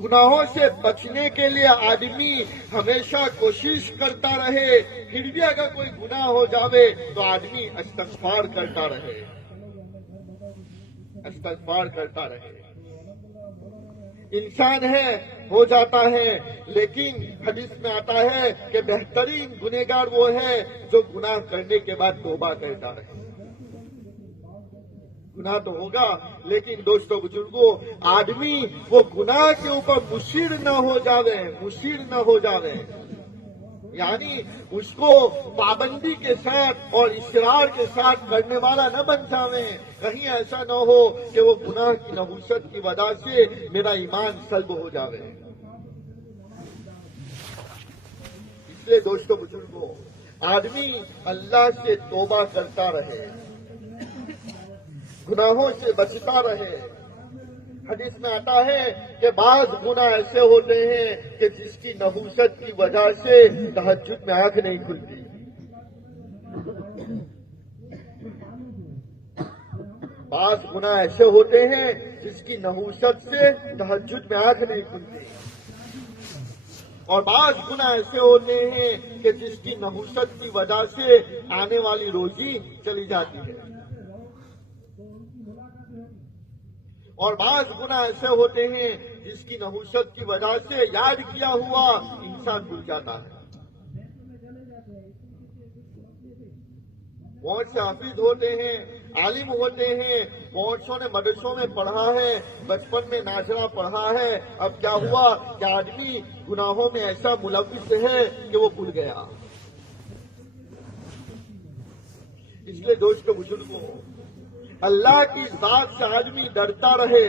گناہوں سے بچنے کے لیے آدمی ہمیشہ کوشش کرتا رہے، پھر بھی اگر کوئی گناہ ہو جاوے تو آدمی استغفار کرتا رہے، استغفار کرتا رہے۔ انسان ہے، ہو جاتا ہے، لیکن حدیث میں آتا ہے کہ بہترین گنہگار وہ ہے جو گناہ کرنے کے بعد توبہ کرتا رہے۔ گناہ تو ہوگا، لیکن دوستو بزرگوں، آدمی وہ گناہ کے اوپر مصر نہ ہو جاوے، یعنی اس کو پابندی کے ساتھ اور اصرار کے ساتھ کرنے والا نہ بن جاوے۔ کہیں ایسا نہ ہو کہ وہ گناہ کی نحوست کی وجہ سے میرا ایمان سلب ہو جاوے۔ اس لیے دوستو بزرگوں، آدمی اللہ سے توبہ کرتا رہے، گناہوں سے بچتا رہے۔ حدیث میں آتا ہے کہ بعض گناہ ایسے ہوتے ہیں کہ جس کی نحوست کی وجہ سے تہجد میں آنکھ نہیں کھلتی، بعض گناہ ایسے ہوتے ہیں جس کی نحوست سے تہجد میں آنکھ نہیں کھلتی، اور بعض گناہ ایسے ہوتے ہیں کہ جس کی نحوست کی وجہ سے آنے والی روزی چلی جاتی ہے، اور بعض گناہ ایسے ہوتے ہیں جس کی نحوست کی وجہ سے یاد کیا ہوا انسان بھول جاتا ہے۔ بہت سے حافظ ہوتے ہیں، عالم ہوتے ہیں، بہت سو نے مدرسوں میں پڑھا ہے، بچپن میں ناظرہ پڑھا ہے، اب کیا ہوا کہ آدمی گناہوں میں ایسا ملوث ہے کہ وہ بھول گیا۔ اس لیے دوستو بزرگوں، اللہ کی ذات سے آدمی ڈرتا رہے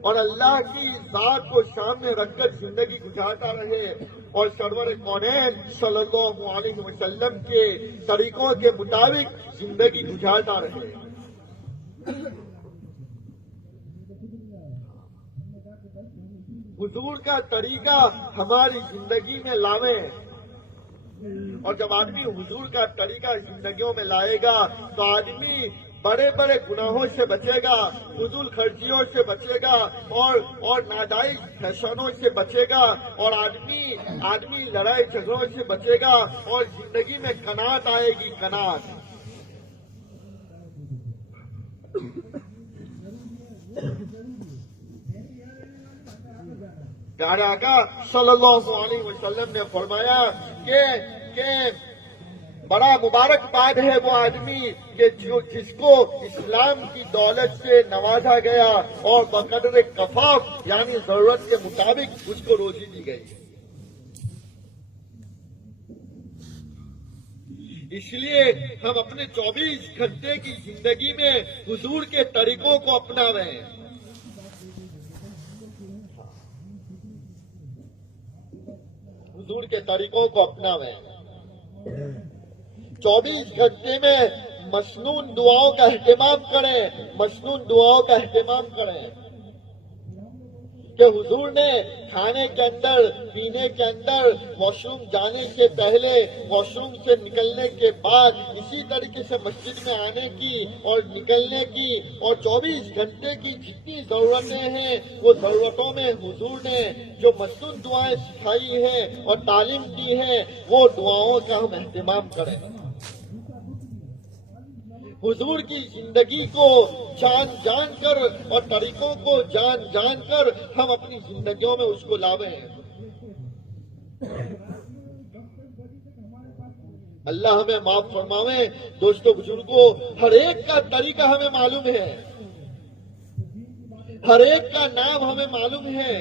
اور اللہ کی ذات کو سامنے رکھ کر زندگی گزارتا رہے اور سرور کونین صلی اللہ علیہ وسلم کے طریقوں کے مطابق زندگی گزارتا رہے۔ حضور کا طریقہ ہماری زندگی میں لاویں، اور جب آدمی حضور کا طریقہ زندگیوں میں لائے گا تو آدمی بڑے بڑے گناہوں سے بچے گا، فضول خرچیوں سے بچے گا اور ناجائز فیشنوں سے بچے گا، اور آدمی لڑائی جھگڑوں سے بچے گا، اور زندگی میں قناعت آئے گی، قناعت۔ پیارے آقا صلی اللہ علیہ وسلم نے فرمایا کہ بڑا مبارک بات ہے وہ آدمی کہ جس کو اسلام کی دولت سے نوازا گیا اور بقدر کفاف یعنی ضرورت کے مطابق اس کو روزی دی گئی۔ اس لیے ہم اپنے 24 گھنٹے کی زندگی میں حضور کے طریقوں کو اپناویں۔ حضور کے طریقوں کو اپناویں۔ 24 گھنٹے میں مسنون دعاؤں کا اہتمام کریں، مسنون دعاؤں کا اہتمام کریں کہ حضور نے کھانے کے اندر، پینے کے اندر، واش روم جانے سے پہلے، واش روم سے نکلنے کے بعد، اسی طریقے سے مسجد میں آنے کی اور نکلنے کی اور 24 گھنٹے کی جتنی ضرورتیں ہیں وہ ضرورتوں میں حضور نے جو مسنون دعائیں سکھائی ہیں اور تعلیم دی ہے وہ دعاؤں کا ہم اہتمام کریں۔ حضور کی زندگی کو جان کر اور طریقوں کو جان کر ہم اپنی زندگیوں میں اس کو لاویں۔ اللہ ہمیں معاف فرماویں۔ دوستو بزرگوں، ہر ایک کا طریقہ ہمیں معلوم ہے، ہر ایک کا نام ہمیں معلوم ہے۔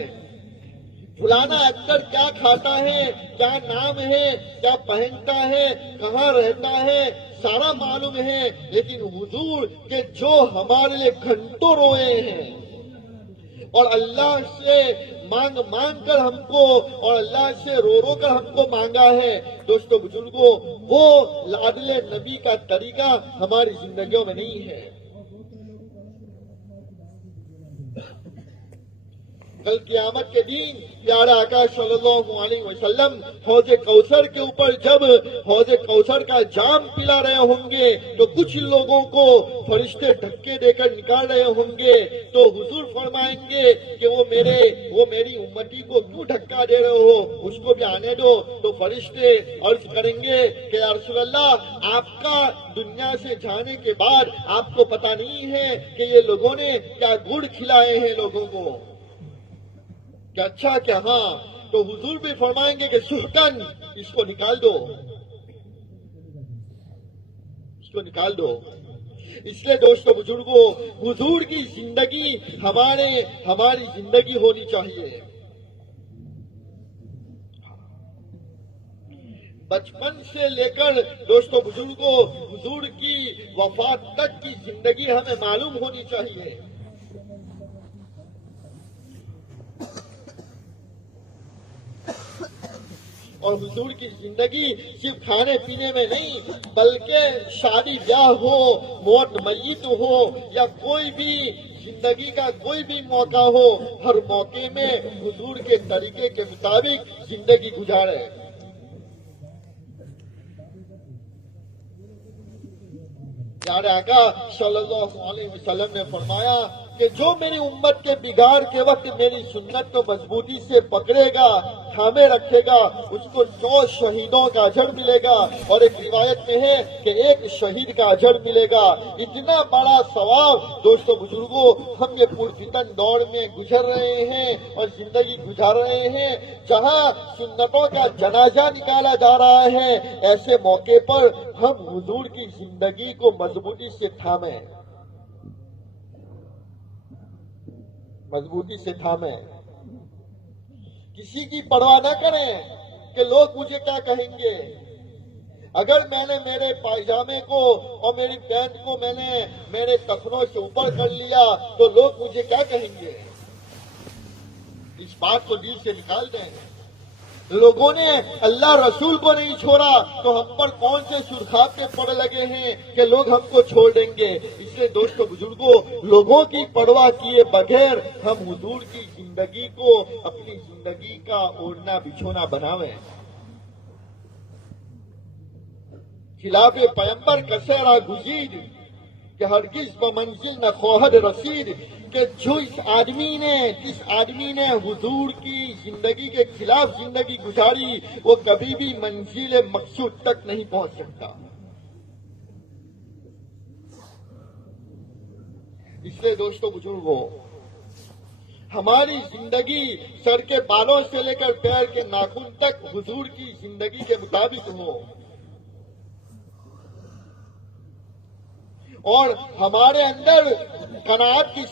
فلانا ایکٹر کیا کھاتا ہے، کیا نام ہے، کیا پہنتا ہے، کہاں رہتا ہے، سارا معلوم ہے، لیکن حضور کے جو ہمارے لیے گھنٹوں روئے ہیں اور اللہ سے مانگ کر ہم کو اور اللہ سے رو کر ہم کو مانگا ہے، دوستو بزرگوں، وہ لاڈلے نبی کا طریقہ ہماری زندگیوں میں نہیں ہے۔ کل قیامت کے دن پیارا آقا صلی اللہ علیہ وسلم حوض کوثر کے اوپر جب حوض کوثر کا جام پلا رہے ہوں گے تو کچھ لوگوں کو فرشتے دھکے دے کر نکال رہے ہوں گے، تو حضور فرمائیں گے کہ وہ میری امتی کو کیوں دھکا دے رہے ہو، اس کو بھی آنے دو۔ تو فرشتے عرض کریں گے کہ یا رسول اللہ، آپ کا دنیا سے جانے کے بعد آپ کو پتہ نہیں ہے کہ یہ لوگوں نے کیا گڑ کھلائے ہیں لوگوں کو، کہ اچھا کیا ہاں۔ تو حضور بھی فرمائیں گے کہ سحقن، اس کو نکال دو، اس کو نکال دو۔ اس لیے دوستو بزرگوں، حضور کی زندگی ہماری زندگی ہونی چاہیے۔ بچپن سے لے کر دوستو بزرگوں حضور کی وفات تک کی زندگی ہمیں معلوم ہونی چاہیے۔ اور حضور کی زندگی صرف کھانے پینے میں نہیں بلکہ شادی بیاہ ہو، موت میت ہو یا کوئی بھی زندگی کا کوئی بھی موقع ہو، ہر موقع میں حضور کے طریقے کے مطابق زندگی گزارے۔ پیارے آقا صلی اللہ علیہ وسلم نے فرمایا کہ جو میری امت کے بگاڑ کے وقت میری سنت کو مضبوطی سے پکڑے گا، تھامے رکھے گا، اس کو 100 شہیدوں کا اجر ملے گا، اور ایک روایت میں ہے کہ ایک شہید کا اجر ملے گا۔ اتنا بڑا ثواب دوستو بزرگوں، ہم یہ پرفتن دور میں گزر رہے ہیں اور زندگی گزار رہے ہیں جہاں سنتوں کا جنازہ نکالا جا رہا ہے، ایسے موقع پر ہم حضور کی زندگی کو مضبوطی سے تھامیں، مضبوطی سے تھامیں، کسی کی پرواہ نہ کریں کہ لوگ مجھے کیا کہیں گے۔ اگر میں نے میرے پائجامے کو اور میری پینٹ کو میں نے میرے ٹخنوں سے اوپر کر لیا تو لوگ مجھے کیا کہیں گے؟ اس بات کو دل سے نکال دیں۔ لوگوں نے اللہ رسول کو نہیں چھوڑا تو ہم پر کون سے سرخابے پڑ لگے ہیں کہ لوگ ہم کو چھوڑ دیں گے؟ اس لیے دوستو بزرگوں، لوگوں کی پرواہ کیے بغیر ہم حضور کی زندگی کو اپنی زندگی کا اوڑھنا بچھونا بناویں۔ خلاف پیمبر کسیرا گزید کہ ہرگز بمنزل نہ خواہد رسید، کہ جس آدمی نے حضور کی زندگی کے خلاف زندگی گزاری وہ کبھی بھی منزل مقصود تک نہیں پہنچ سکتا۔ اس لیے دوستو بزرگوں، ہماری زندگی سر کے بالوں سے لے کر پیر کے ناخن تک حضور کی زندگی کے مطابق ہو، اور ہمارے اندر قناعت کی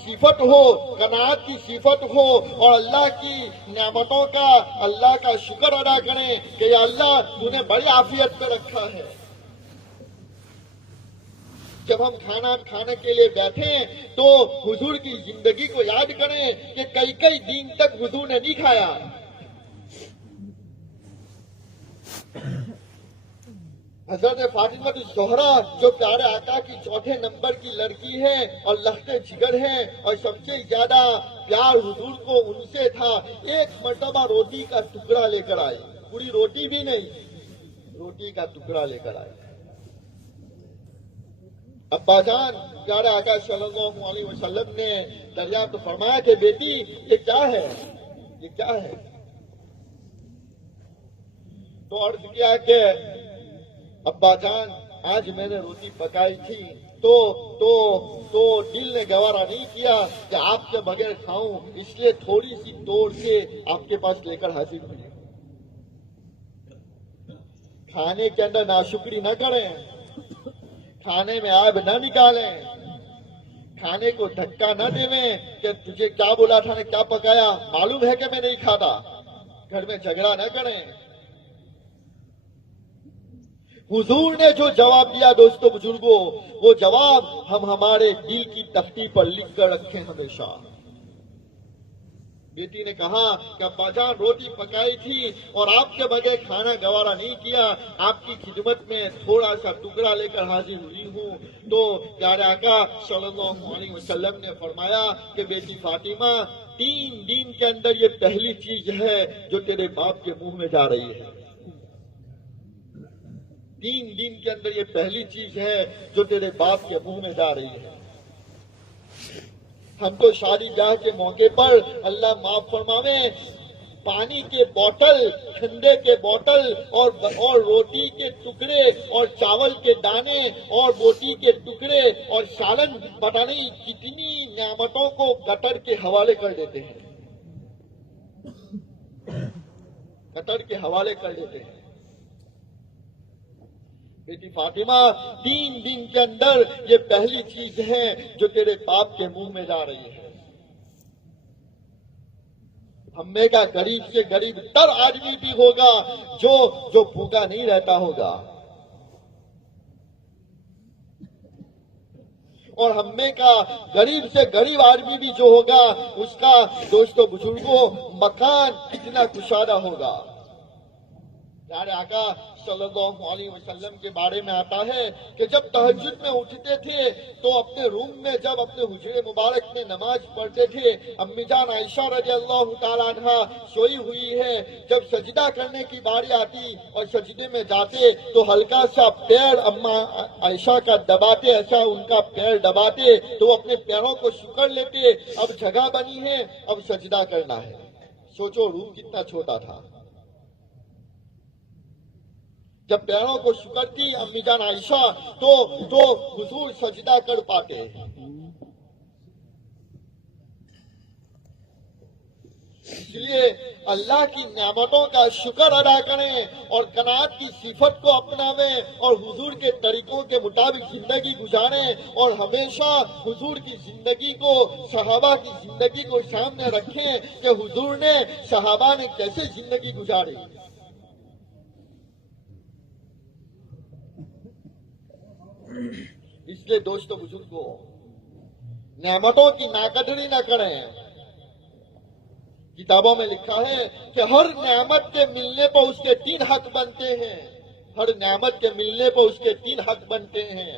صفت ہو اور اللہ کی نعمتوں کا اللہ کا شکر ادا کریں کہ یا اللہ تو نے بڑی عافیت پہ رکھا ہے۔ جب ہم کھانا کھانے کے لیے بیٹھیں تو حضور کی زندگی کو یاد کریں کہ کئی دن تک حضور نے نہیں کھایا۔ حضرت فاطمہ الزہرا جو پیارے آقا کی چوتھے نمبر کی لڑکی ہے اور لخت جگر ہے اور سب سے زیادہ پیار حضور کو ان سے تھا، ایک مرتبہ روٹی کا ٹکڑا لے کر آئے، پوری روٹی بھی نہیں، روٹی کا ٹکڑا لے کر آئے۔ ابا جان پیارے آقا صلی اللہ علیہ وسلم نے دریافت فرمایا کہ بیٹی یہ کیا ہے، یہ کیا ہے؟ تو عرض کیا کہ ابا جان آج میں نے روٹی پکائی تھی تو دل نے گوارا نہیں کیا کہ آپ کے بغیر کھاؤں، اس لیے تھوڑی سی توڑ کے آپ کے پاس لے کر حاضر ہوئی۔ کھانے کے اندر ناشکری نہ کریں، کھانے میں آب نہ نکالیں، کھانے کو دھکا نہ دیں کہ تجھے کیا بولا تھا نے کیا پکایا، معلوم ہے کہ میں نہیں کھاتا، گھر میں جھگڑا نہ کریں۔ حضور نے جو جواب دیا دوستو بزرگوں، وہ جواب ہم ہمارے دل کی تختی پر لکھ کر رکھیں ہمیشہ۔ بیٹی نے کہا کہ ابا جان روٹی پکائی تھی اور آپ کے بغیر کھانا گوارا نہیں کیا، آپ کی خدمت میں تھوڑا سا ٹکڑا لے کر حاضر ہوئی ہوں۔ تو پیارے آقا صلی اللہ علیہ وسلم نے فرمایا کہ بیٹی فاطمہ 3 دن کے اندر یہ پہلی چیز ہے جو تیرے باپ کے منہ میں جا رہی ہے، 3 دن کے اندر یہ پہلی چیز ہے جو تیرے باپ کے منہ میں جا رہی ہے۔ ہم تو شادی گاہ کے موقع پر اللہ معاف فرماوے پانی کے بوتل، ٹھنڈے کے بوتل اور روٹی کے ٹکڑے اور چاول کے دانے اور بوٹی کے ٹکڑے اور سالن، پتہ نہیں کتنی نعمتوں کو گٹر کے حوالے کر دیتے ہیں، گٹر کے حوالے کر دیتے ہیں۔ بیٹی فاطمہ 3 دن کے اندر یہ پہلی چیز ہے جو تیرے باپ کے منہ میں جا رہی ہے۔ ہم میں کا غریب سے غریب تر آدمی بھی ہوگا جو بھوکا نہیں رہتا ہوگا، اور ہم میں کا غریب سے غریب آدمی بھی جو ہوگا اس کا دوستو بزرگوں مکان کتنا کشادہ ہوگا۔ پیارے آقا صلی اللہ علیہ وسلم کے بارے میں آتا ہے کہ جب تہجد میں اٹھتے تھے تو اپنے روم میں جب اپنے حجرے مبارک میں نماز پڑھتے تھے، امی جان عائشہ رضی اللہ تعالیٰ عنہ سوئی ہوئی ہے، جب سجدہ کرنے کی باری آتی اور سجدے میں جاتے تو ہلکا سا پیر اما عائشہ کا دباتے، ایسا ان کا پیر دباتے تو وہ اپنے پیروں کو سکڑ لیتے، اب جگہ بنی ہے، اب سجدہ کرنا ہے۔ سوچو روم کتنا چھوٹا تھا۔ جب پیروں کو سکڑتی امی جان عائشہ تو حضور سجدہ کر پاتے۔ اس لیے اللہ کی نعمتوں کا شکر ادا کریں اور قناعت کی صفت کو اپناویں اور حضور کے طریقوں کے مطابق زندگی گزاریں، اور ہمیشہ حضور کی زندگی کو، صحابہ کی زندگی کو سامنے رکھیں کہ حضور نے، صحابہ نے کیسے زندگی گزاری۔ اس لیے دوستو بزرگوں، نعمتوں کی ناقدری نہ کریں۔ کتابوں میں لکھا ہے کہ ہر نعمت کے ملنے پر اس کے 3 حق بنتے ہیں۔ ہر نعمت کے ملنے پر اس کے 3 حق بنتے ہیں۔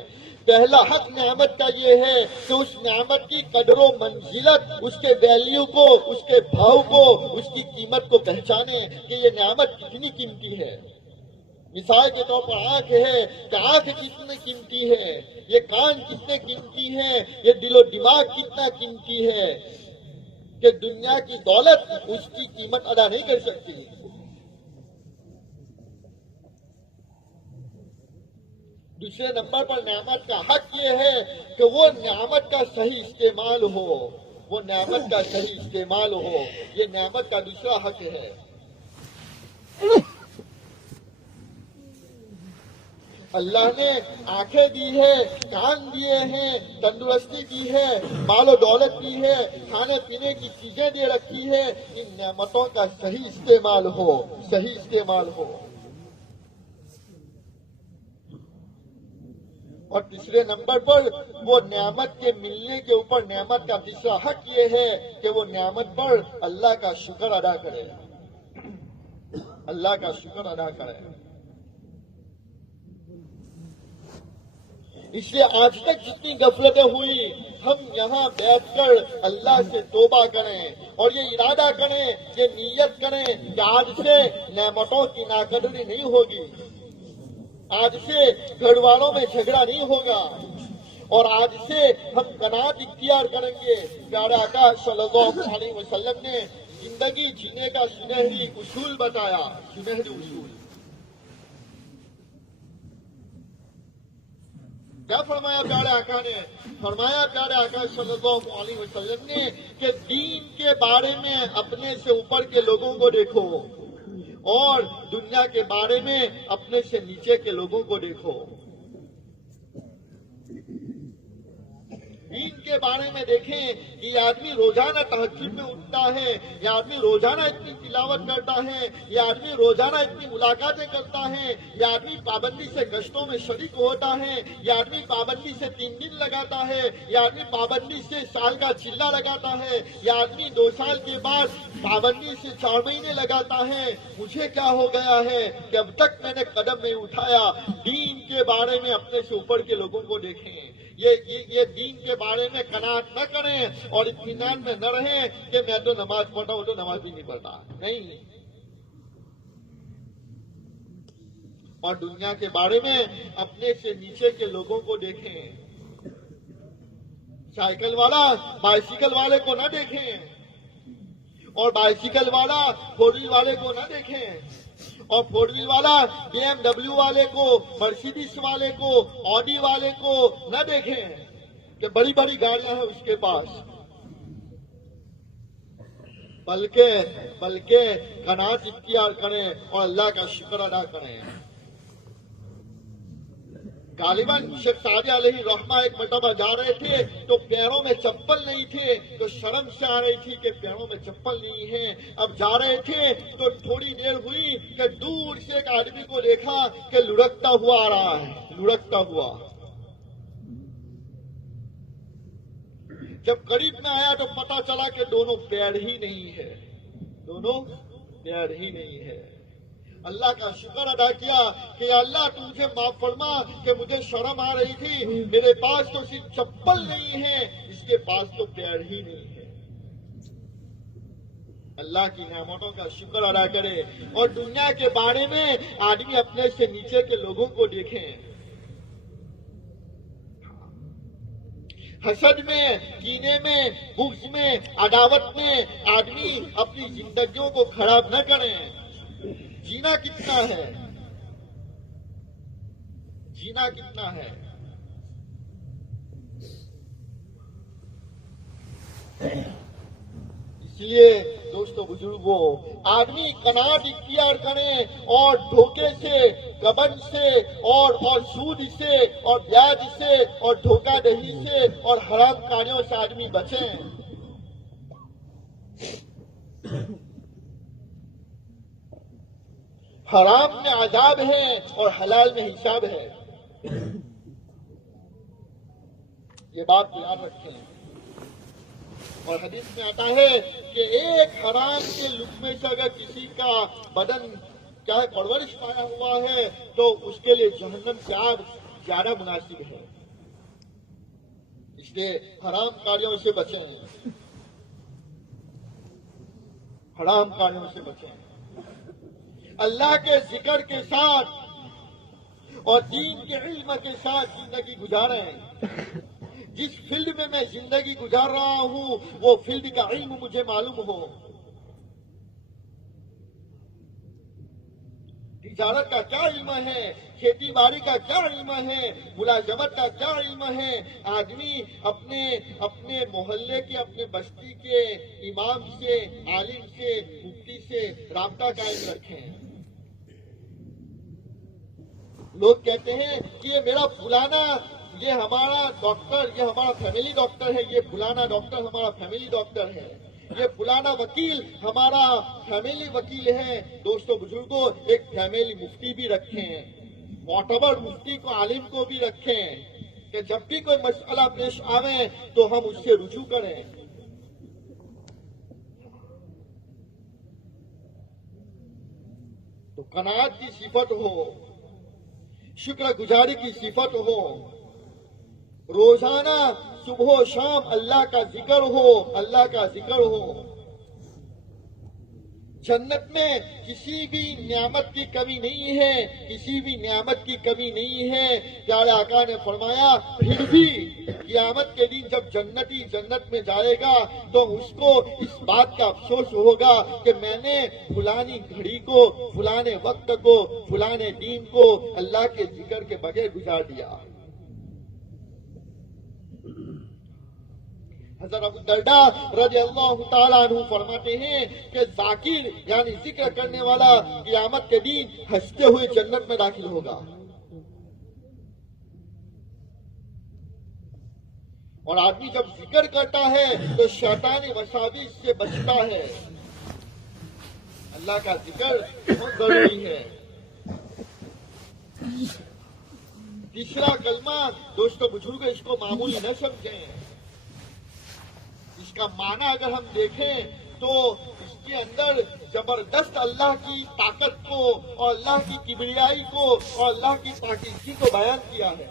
پہلا حق نعمت کا یہ ہے کہ اس نعمت کی قدر و منزلت، اس کے ویلیو کو، اس کے بھاؤ کو، اس کی قیمت کو پہچانے کہ یہ نعمت کتنی قیمتی ہے۔ مثال کے طور پر آنکھ ہے کہ آنکھ کتنی قیمتی ہے، یہ کان کتنے قیمتی ہیں، یہ دل و دماغ کتنا قیمتی ہے کہ دنیا کی دولت اس کی قیمت ادا نہیں کر سکتی۔ دوسرے نمبر پر نعمت کا حق یہ ہے کہ وہ نعمت کا صحیح استعمال ہو، وہ نعمت کا صحیح استعمال ہو، یہ نعمت کا دوسرا حق ہے۔ اللہ نے آنکھیں دی ہے، کان دیے ہیں، تندرستی دی ہے، مال و دولت دی ہے، کھانے پینے کی چیزیں دے رکھی ہے، ان نعمتوں کا صحیح استعمال ہو، صحیح استعمال ہو۔ اور تیسرے نمبر پر وہ نعمت کے ملنے کے اوپر نعمت کا تیسرا حق یہ ہے کہ وہ نعمت پر اللہ کا شکر ادا کرے، اللہ کا شکر ادا کرے۔ اس لیے آج تک جتنی غفلتیں ہوئی، ہم یہاں بیٹھ کر اللہ سے توبہ کریں اور یہ ارادہ کریں، یہ نیت کریں کہ آج سے نعمتوں کی ناقدری نہیں ہوگی، آج سے گھر والوں میں جھگڑا نہیں ہوگا، اور آج سے ہم قناعت اختیار کریں گے۔ پیارے آقا صلی اللہ علیہ وسلم نے زندگی جینے کا سنہری اصول بتایا، سنہری اصول۔ کیا فرمایا پیارے آقا نے؟ فرمایا پیارے آقا صلی اللہ علیہ وسلم نے کہ دین کے بارے میں اپنے سے اوپر کے لوگوں کو دیکھو اور دنیا کے بارے میں اپنے سے نیچے کے لوگوں کو دیکھو۔ دین کے بارے میں دیکھیں کہ یہ آدمی روزانہ تہجد میں اٹھتا ہے، یہ آدمی روزانہ اتنی تلاوت کرتا ہے، یہ آدمی روزانہ اتنی ملاقاتیں کرتا ہے، یہ آدمی پابندی سے گشتوں میں شریک ہوتا ہے، یہ آدمی پابندی سے 3 دن لگاتا ہے، یہ آدمی پابندی سے سال کا چلہ لگاتا ہے، یہ آدمی 2 سال کے بعد پابندی سے 4 مہینے لگاتا ہے۔ مجھے کیا ہو گیا ہے کہ اب تک میں نے قدم نہیں اٹھایا؟ دین کے بارے میں اپنے سے اوپر کے لوگوں کو دیکھیں، یہ دین کے بارے میں قناعت نہ کریں اور اطمینان میں نہ رہیں کہ میں تو نماز پڑھتا ہوں تو نماز بھی نہیں پڑھتا، نہیں۔ اور دنیا کے بارے میں اپنے سے نیچے کے لوگوں کو دیکھیں۔ سائیکل والا بائسیکل والے کو نہ دیکھیں، اور بائسیکل والا 4 ویل والے کو نہ دیکھیں، اور 4 ویل والا BMW والے کو، مرسیڈیز والے کو، آڈی والے کو نہ دیکھیں کہ بڑی بڑی گاڑیاں ہیں اس کے پاس، بلکہ قناعت اختیار کریں اور اللہ کا شکر ادا کریں۔ غالباً شیخ سعدی علیہ رحمہ ایک مرتبہ جا رہے تھے تو پیروں میں چپل نہیں تھے، تو شرم سے آ رہی تھی کہ پیروں میں چپل نہیں ہے۔ اب جا رہے تھے تو تھوڑی دیر ہوئی کہ دور سے ایک آدمی کو دیکھا کہ لڑکتا ہوا آ رہا ہے، لڑکتا ہوا۔ جب قریب میں آیا تو پتا چلا کہ دونوں پیر ہی نہیں ہے، دونوں پیر ہی نہیں ہے۔ اللہ کا شکر ادا کیا کہ اللہ تو مجھے معاف فرما کہ مجھے شرم آ رہی تھی، میرے پاس تو صرف چپل نہیں ہے، اس کے پاس تو پیر ہی نہیں ہے۔ اللہ کی نعمتوں کا شکر ادا کرے اور دنیا کے بارے میں آدمی اپنے سے نیچے کے لوگوں کو دیکھیں۔ حسد میں، کینے میں، بغض میں، عداوت میں آدمی اپنی زندگیوں کو خراب نہ کریں۔ جینا کتنا ہے، جینا کتنا ہے۔ اس لیے دوستو بزرگوں، آدمی قناعت اختیار کریں اور دھوکے سے، گبن سے اور سود سے اور بیاج سے اور دھوکہ دہی سے اور حرام کاریوں سے آدمی بچیں۔ حرام میں عذاب ہے اور حلال میں حساب ہے۔ یہ بات یاد رکھیں. اور حدیث میں آتا ہے کہ ایک حرام کے لقمے سے اگر کسی کا بدن چاہے پرورش پایا ہوا ہے تو اس کے لیے جہنم کی آگ زیادہ مناسب ہے. اس لیے حرام کاریوں سے بچیں، حرام کاریوں سے بچیں. اللہ کے ذکر کے ساتھ اور دین کے علم کے ساتھ زندگی گزاریں. جس فیلڈ میں میں زندگی گزار رہا ہوں وہ فیلڈ کا علم مجھے معلوم ہو. تجارت کا کیا علم ہے، کھیتی باڑی کا کیا علم ہے، ملازمت کا کیا علم ہے. آدمی اپنے محلے کے، اپنے بستی کے امام سے، عالم سے، مفتی سے رابطہ قائم رکھیں. لوگ کہتے ہیں کہ یہ میرا فلانا، یہ ہمارا ڈاکٹر، یہ ہمارا فیملی ڈاکٹر ہے، یہ فلانا ڈاکٹر ہمارا فیملی ڈاکٹر ہے، یہ فلانا وکیل ہمارا فیملی وکیل ہے. دوستو بزرگوں، ایک فیملی مفتی بھی رکھیں، معتبر مفتی کو، عالم کو بھی رکھیں کہ جب بھی کوئی مسئلہ پیش آوے تو ہم اس سے رجوع کریں. تو قناعت کی صفت ہو، شکر گزاری کی صفت ہو، روزانہ صبح و شام اللہ کا ذکر ہو، اللہ کا ذکر ہو. جنت میں کسی بھی نعمت کی کمی نہیں ہے، کسی بھی نعمت کی کمی نہیں ہے. پیارے آقا نے فرمایا پھر بھی قیامت کے دن جب جنتی جنت میں جائے گا تو اس کو اس بات کا افسوس ہوگا کہ میں نے فلانی گھڑی کو، فلانے وقت کو، فلانے دین کو اللہ کے ذکر کے بغیر گزار دیا. حضرت ابو الدرداء رضی اللہ تعالیٰ عنہ فرماتے ہیں کہ ذاکر یعنی ذکر کرنے والا قیامت کے دن ہنستے ہوئے جنت میں داخل ہوگا. اور آدمی جب ذکر کرتا ہے تو شیطانی وساوس سے بچتا ہے. اللہ کا ذکر بہت ضروری ہے. تیسرا کلمہ دوستو بزرگ اس کو معمولی نہ سمجھیں. اس کا معنی اگر ہم دیکھیں تو اس کے اندر زبردست اللہ کی طاقت کو اور اللہ کی کبریائی کو اور اللہ کی پاکیزگی کو بیان کیا ہے.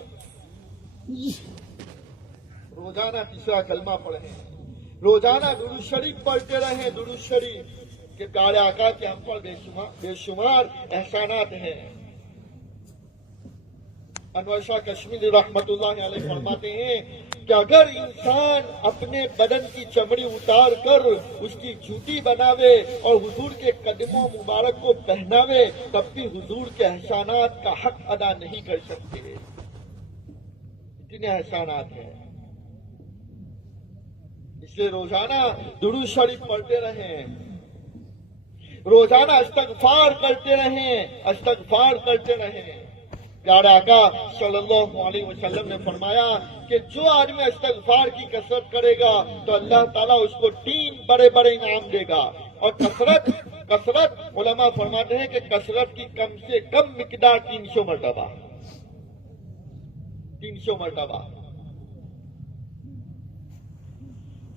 روزانہ تیسرا کلمہ پڑھیں، روزانہ درود شریف پڑھتے رہیں. درود شریف کے پیارے آقا کے ہم پر بے شمار احسانات ہیں. انور شاہ کشمیری رحمت اللہ علیہ فرماتے ہیں کہ اگر انسان اپنے بدن کی چمڑی اتار کر اس کی جوتی بناوے اور حضور کے قدموں مبارک کو پہناوے تب بھی حضور کے احسانات کا حق ادا نہیں کر سکتے. اتنے احسانات ہیں. اس لیے روزانہ درود شریف پڑھتے رہیں، روزانہ استغفار کرتے رہیں، استغفار کرتے رہیں. پیارے آقا صلی اللہ علیہ وسلم نے فرمایا کہ جو آدمی استغفار کی کثرت کرے گا تو اللہ تعالیٰ اس کو 3 بڑے بڑے انعام دے گا. اور کثرت علماء فرماتے ہیں کہ کثرت کی کم سے کم مقدار 300 مرتبہ. 300 مرتبہ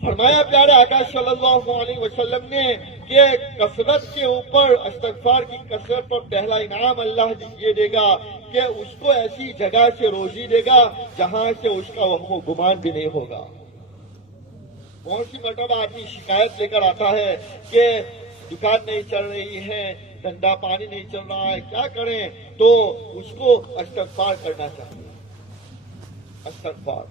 فرمایا پیارے آقا صلی اللہ علیہ وسلم نے کہ کثرت کے اوپر، استغفار کی کثرت پر پہلا انعام اللہ یہ دے گا کہ اس کو ایسی جگہ سے روزی دے گا جہاں سے اس کا وہم و گمان بھی نہیں ہوگا. کون سی مرتبہ آدمی شکایت لے کر آتا ہے کہ دکان نہیں چل رہی ہے، دھندا پانی نہیں چل رہا ہے، کیا کریں؟ تو اس کو استغفار کرنا چاہیے. استغفار.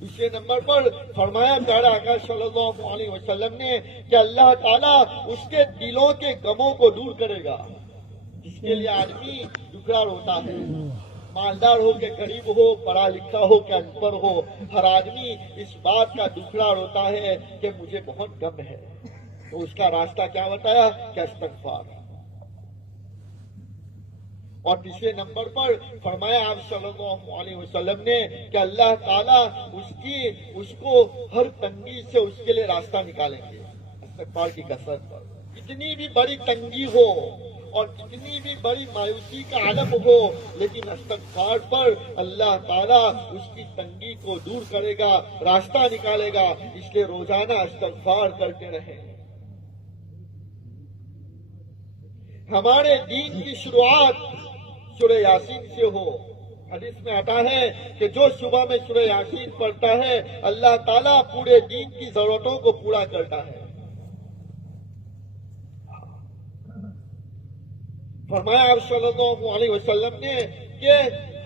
دوسرے نمبر پر فرمایا پیارے آقا صلی اللہ علیہ وسلم نے کہ اللہ تعالیٰ اس کے دلوں کے غموں کو دور کرے گا. جس کے لیے آدمی دکھڑا روتا ہے، مالدار ہو کہ غریب ہو، پڑھا لکھا ہو کہ ان پڑھ ہو، ہر آدمی اس بات کا دکھڑا روتا ہے کہ مجھے بہت غم ہے. تو اس کا راستہ کیا بتایا کہ استغفار. اور تیسرے نمبر پر فرمایا آپ صلی اللہ علیہ وسلم نے کہ اللہ تعالیٰ اس کو ہر تنگی سے اس کے لیے راستہ نکالیں گے استغفار کی کثرت پر. کتنی بھی بڑی تنگی ہو اور کتنی بھی بڑی مایوسی کا عالم ہو، لیکن استغفار پر اللہ تعالیٰ اس کی تنگی کو دور کرے گا، راستہ نکالے گا۔ اس لیے روزانہ استغفار کرتے رہیں۔ ہمارے دین کی شروعات سورہ یاسین سے ہو۔ حدیث میں آتا ہے کہ جو صبح میں سورہ یاسین پڑھتا ہے اللہ تعالیٰ پورے دین کی ضرورتوں کو پورا کرتا ہے۔ فرمایا آپ صلی اللہ علیہ وسلم نے کہ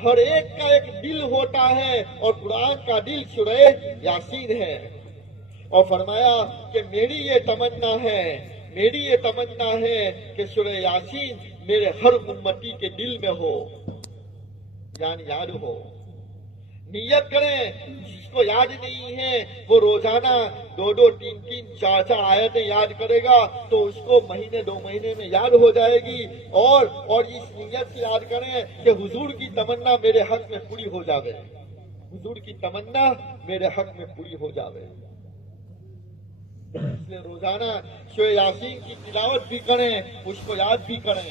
ہر ایک کا ایک دل ہوتا ہے اور قرآن کا دل سورہ یاسین ہے، اور فرمایا کہ میری یہ تمنا ہے کہ سورہ یاسین میرے ہر امتی کے دل میں ہو، یعنی یاد ہو۔ نیت کریں، جس کو یاد نہیں ہے وہ روزانہ 2 3 4 آیتیں یاد کرے گا تو اس کو مہینے 2 مہینے میں یاد ہو جائے گی، اور اس نیت سے یاد کریں کہ حضور کی تمنا میرے حق میں پوری ہو جاوے، حضور کی تمنا میرے حق میں پوری ہو جاوے۔ اس لیے روزانہ سورہ یاسین کی تلاوت بھی کریں، اس کو یاد بھی کریں،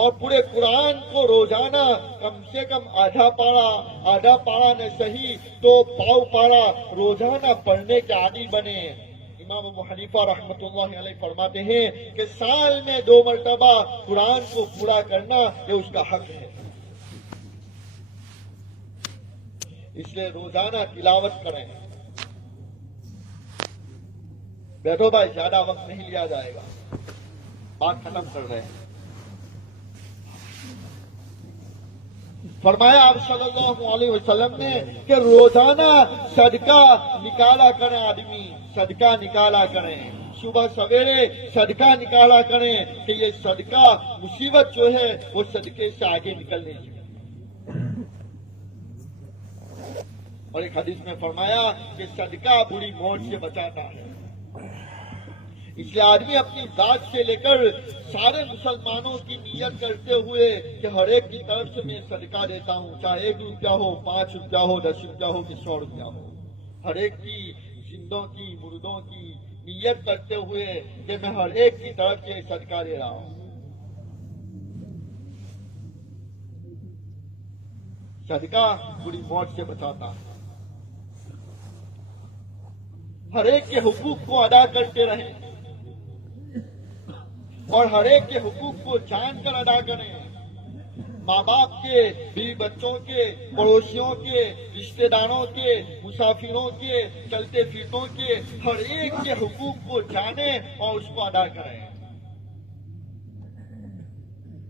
اور پورے قرآن کو روزانہ کم سے کم آدھا پارا نہ صحیح تو پاؤ پارا روزانہ پڑھنے کے عادی بنے۔ امام ابو حنیفہ رحمۃ اللہ علیہ فرماتے ہیں کہ سال میں 2 مرتبہ قرآن کو پورا کرنا یہ اس کا حق ہے۔ اس لیے روزانہ تلاوت کریں۔ بیٹھو بھائی، زیادہ وقت نہیں لیا جائے گا، بات ختم کر رہے ہیں۔ فرمایا آپ صلی اللہ علیہ وسلم نے کہ روزانہ صدقہ نکالا کریں، آدمی صدقہ نکالا کریں، صبح سویرے صدقہ نکالا کریں کہ یہ صدقہ مصیبت جو ہے وہ صدقے سے آگے نکلنے کی۔ اور ایک حدیث میں فرمایا کہ صدقہ بری موت سے بچاتا ہے۔ اس لیے آدمی اپنی ذات سے لے کر سارے مسلمانوں کی نیت کرتے ہوئے کہ ہر ایک کی طرف سے میں صدقہ دیتا ہوں، چاہے 1 روپیہ ہو، 5 روپیہ ہو، 10 روپیہ ہو کہ 100 روپیہ ہو، ہر ایک کی زندوں کی مردوں کی نیت کرتے ہوئے کہ میں ہر ایک کی طرف سے صدقہ دے رہا ہوں۔ صدقہ بری موت سے بچاتا ہے۔ ہر ایک کے حقوق کو ادا کرتے رہیں، اور ہر ایک کے حقوق کو جان کر ادا کریں۔ ماں باپ کے، بیوی بچوں کے، پڑوسیوں کے، رشتہ داروں کے، مسافروں کے، چلتے پھرتوں کے، ہر ایک کے حقوق کو جانیں اور اس کو ادا کریں۔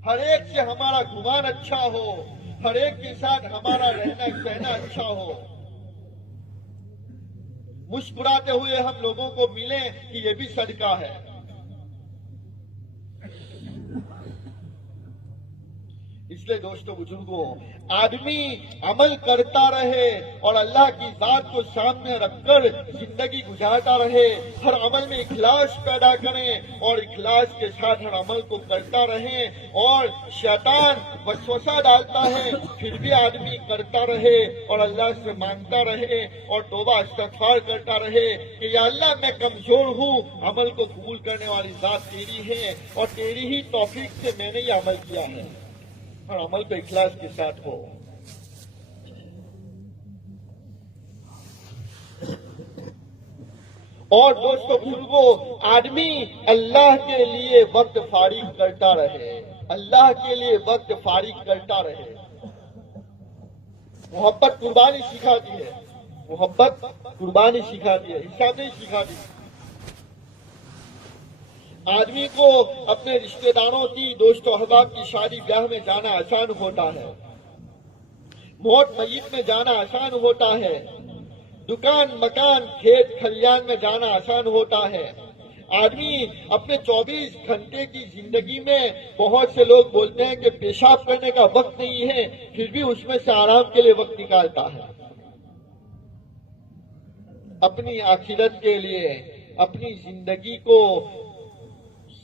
ہر ایک سے ہمارا گمان اچھا ہو، ہر ایک کے ساتھ ہمارا رہنا سہنا اچھا ہو، مسکراتے ہوئے ہم لوگوں کو ملیں کہ یہ بھی صدقہ ہے۔ اس لیے دوستو بزرگوں، آدمی عمل کرتا رہے اور اللہ کی ذات کو سامنے رکھ کر زندگی گزارتا رہے، ہر عمل میں اخلاص پیدا کریں اور اخلاص کے ساتھ ہر عمل کو کرتا رہیں، اور شیطان وسوسہ ڈالتا ہے پھر بھی آدمی کرتا رہے اور اللہ سے مانگتا رہے اور توبہ استغفار کرتا رہے کہ یا اللہ میں کمزور ہوں، عمل کو قبول کرنے والی ذات تیری ہے اور تیری ہی توفیق سے میں نے یہ عمل کیا ہے، اور عمل پہ اخلاص کے ساتھ ہو۔ اور دوستو بزرگوں، آدمی اللہ کے لیے وقت فارغ کرتا رہے، اللہ کے لیے وقت فارغ کرتا رہے۔ محبت قربانی سکھاتی ہے، محبت قربانی سکھاتی ہے، حساب نہیں سکھاتی۔ آدمی کو اپنے رشتہ داروں کی، دوست و احباب کی شادی بیاہ میں جانا آسان ہوتا ہے، موت میت میں جانا آسان ہوتا ہے، دکان مکان کھیت کھلیان میں جانا آسان ہوتا ہے۔ آدمی اپنے 24 گھنٹے کی زندگی میں، بہت سے لوگ بولتے ہیں کہ پیشاب کرنے کا وقت نہیں ہے، پھر بھی اس میں سے آرام کے لیے وقت نکالتا ہے۔ اپنی آخرت کے لیے، اپنی زندگی کو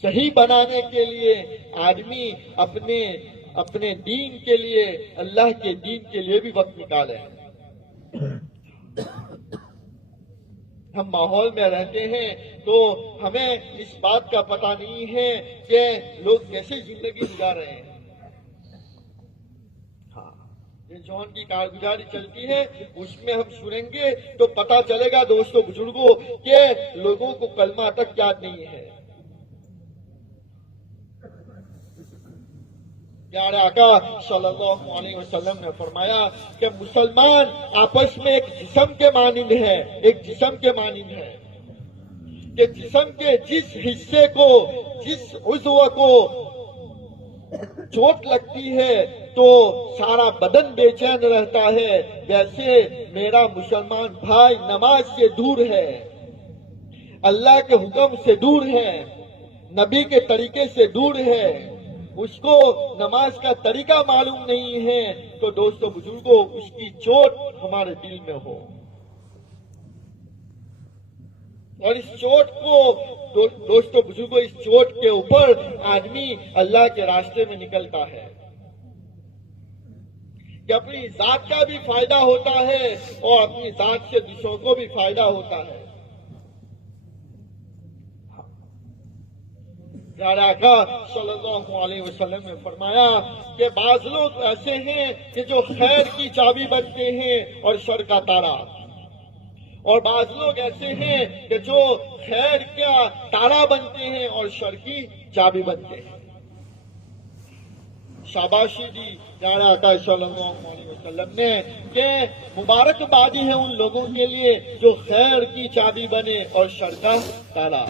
صحیح بنانے کے لیے آدمی اپنے دین کے لیے، اللہ کے دین کے لیے بھی وقت نکالے۔ ہم ماحول میں رہتے ہیں تو ہمیں اس بات کا پتہ نہیں ہے کہ لوگ کیسے زندگی گزار رہے ہیں. ہاں، یہ جون کی کارگزاری چلتی ہے اس میں ہم سنیں گے تو پتہ چلے گا دوستوں بزرگوں کہ لوگوں کو کلمہ تک یاد نہیں ہے. پیارے آقا صلی اللہ علیہ وسلم نے فرمایا کہ مسلمان آپس میں ایک جسم کے مانند ہے، ایک جسم کے مانند ہے کہ جسم کے جس حصے کو، جس عضو کو چوٹ لگتی ہے تو سارا بدن بے چین رہتا ہے، ویسے میرا مسلمان بھائی نماز سے دور ہے، اللہ کے حکم سے دور ہے، نبی کے طریقے سے دور ہے، اس کو نماز کا طریقہ معلوم نہیں ہے، تو دوستو بزرگوں اس کی چوٹ ہمارے دل میں ہو. اور اس چوٹ کو دوستو بزرگوں، اس چوٹ کے اوپر آدمی اللہ کے راستے میں نکلتا ہے کہ اپنی ذات کا بھی فائدہ ہوتا ہے اور اپنی ذات سے دوسروں کو بھی فائدہ ہوتا ہے. پیارے آقا صلی اللہ علیہ وسلم نے فرمایا کہ بعض لوگ ایسے ہیں کہ جو خیر کی چابی بنتے ہیں اور شر کا تالا، اور بعض لوگ ایسے ہیں کہ جو خیر کا تالا بنتے ہیں اور شر کی چابی بنتے ہیں. شاباشی دی پیارے آقا صلی اللہ علیہ وسلم نے کہ مبارکبادی ہے ان لوگوں کے لیے جو خیر کی چابی بنے اور شر کا تالا،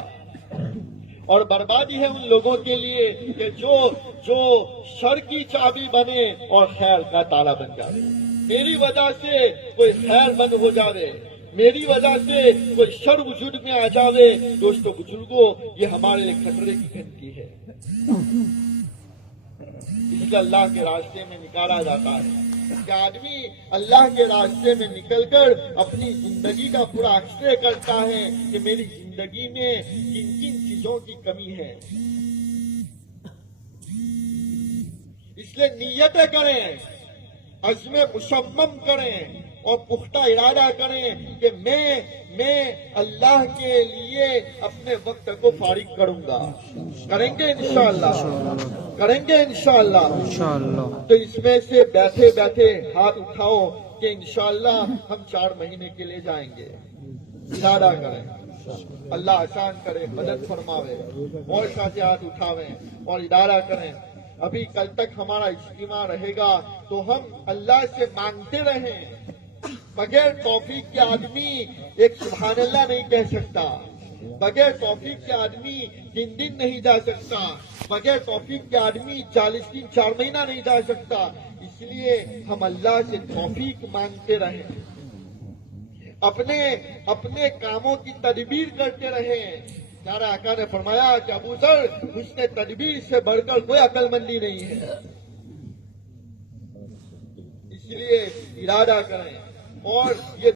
اور بربادی ہے ان لوگوں کے لیے کہ جو شر کی چابی بنے اور خیر کا تالا بن جائے. میری وجہ سے کوئی خیر بند ہو جاوے، میری وجہ سے کوئی شر وجود میں آ جاوے، دوستو بزرگوں یہ ہمارے لیے خطرے کی گھنٹی ہے. اس لیے اللہ کے راستے میں نکالا جاتا ہے کہ آدمی اللہ کے راستے میں نکل کر اپنی زندگی کا پورا اکسرے کرتا ہے کہ میری زندگی میں کن کن چیزوں کی کمی ہے. اس لیے نیتیں کریں، عزم مصمم کریں اور پختہ ارادہ کریں کہ میں اللہ کے لیے اپنے وقت کو فارغ کروں گا. کریں گے انشاءاللہ، کریں گے انشاءاللہ. تو اس میں سے بیٹھے بیٹھے ہاتھ اٹھاؤ کہ انشاءاللہ ہم 4 مہینے کے لیے جائیں گے. ارادہ کریں، اللہ آسان کرے، مدد فرماوے، اور ساتھ ہاتھ اٹھاویں اور ارادہ کریں. ابھی کل تک ہمارا اجتماع رہے گا تو ہم اللہ سے مانگتے رہیں. بغیر توفیق کے آدمی ایک سبحان اللہ نہیں کہہ سکتا، بغیر توفیق کے آدمی 3 دن نہیں جا سکتا، بغیر توفیق کے آدمی 40 دن 4 مہینہ نہیں جا سکتا. اس لیے ہم اللہ سے توفیق مانگتے رہیں، اپنے کاموں کی تدبیر کرتے رہیں. پیارے آقا نے فرمایا کہ ابو ذر حسن تدبیر سے بڑھ کر کوئی عقل مندی نہیں ہے. اس لیے ارادہ کریں اور یہ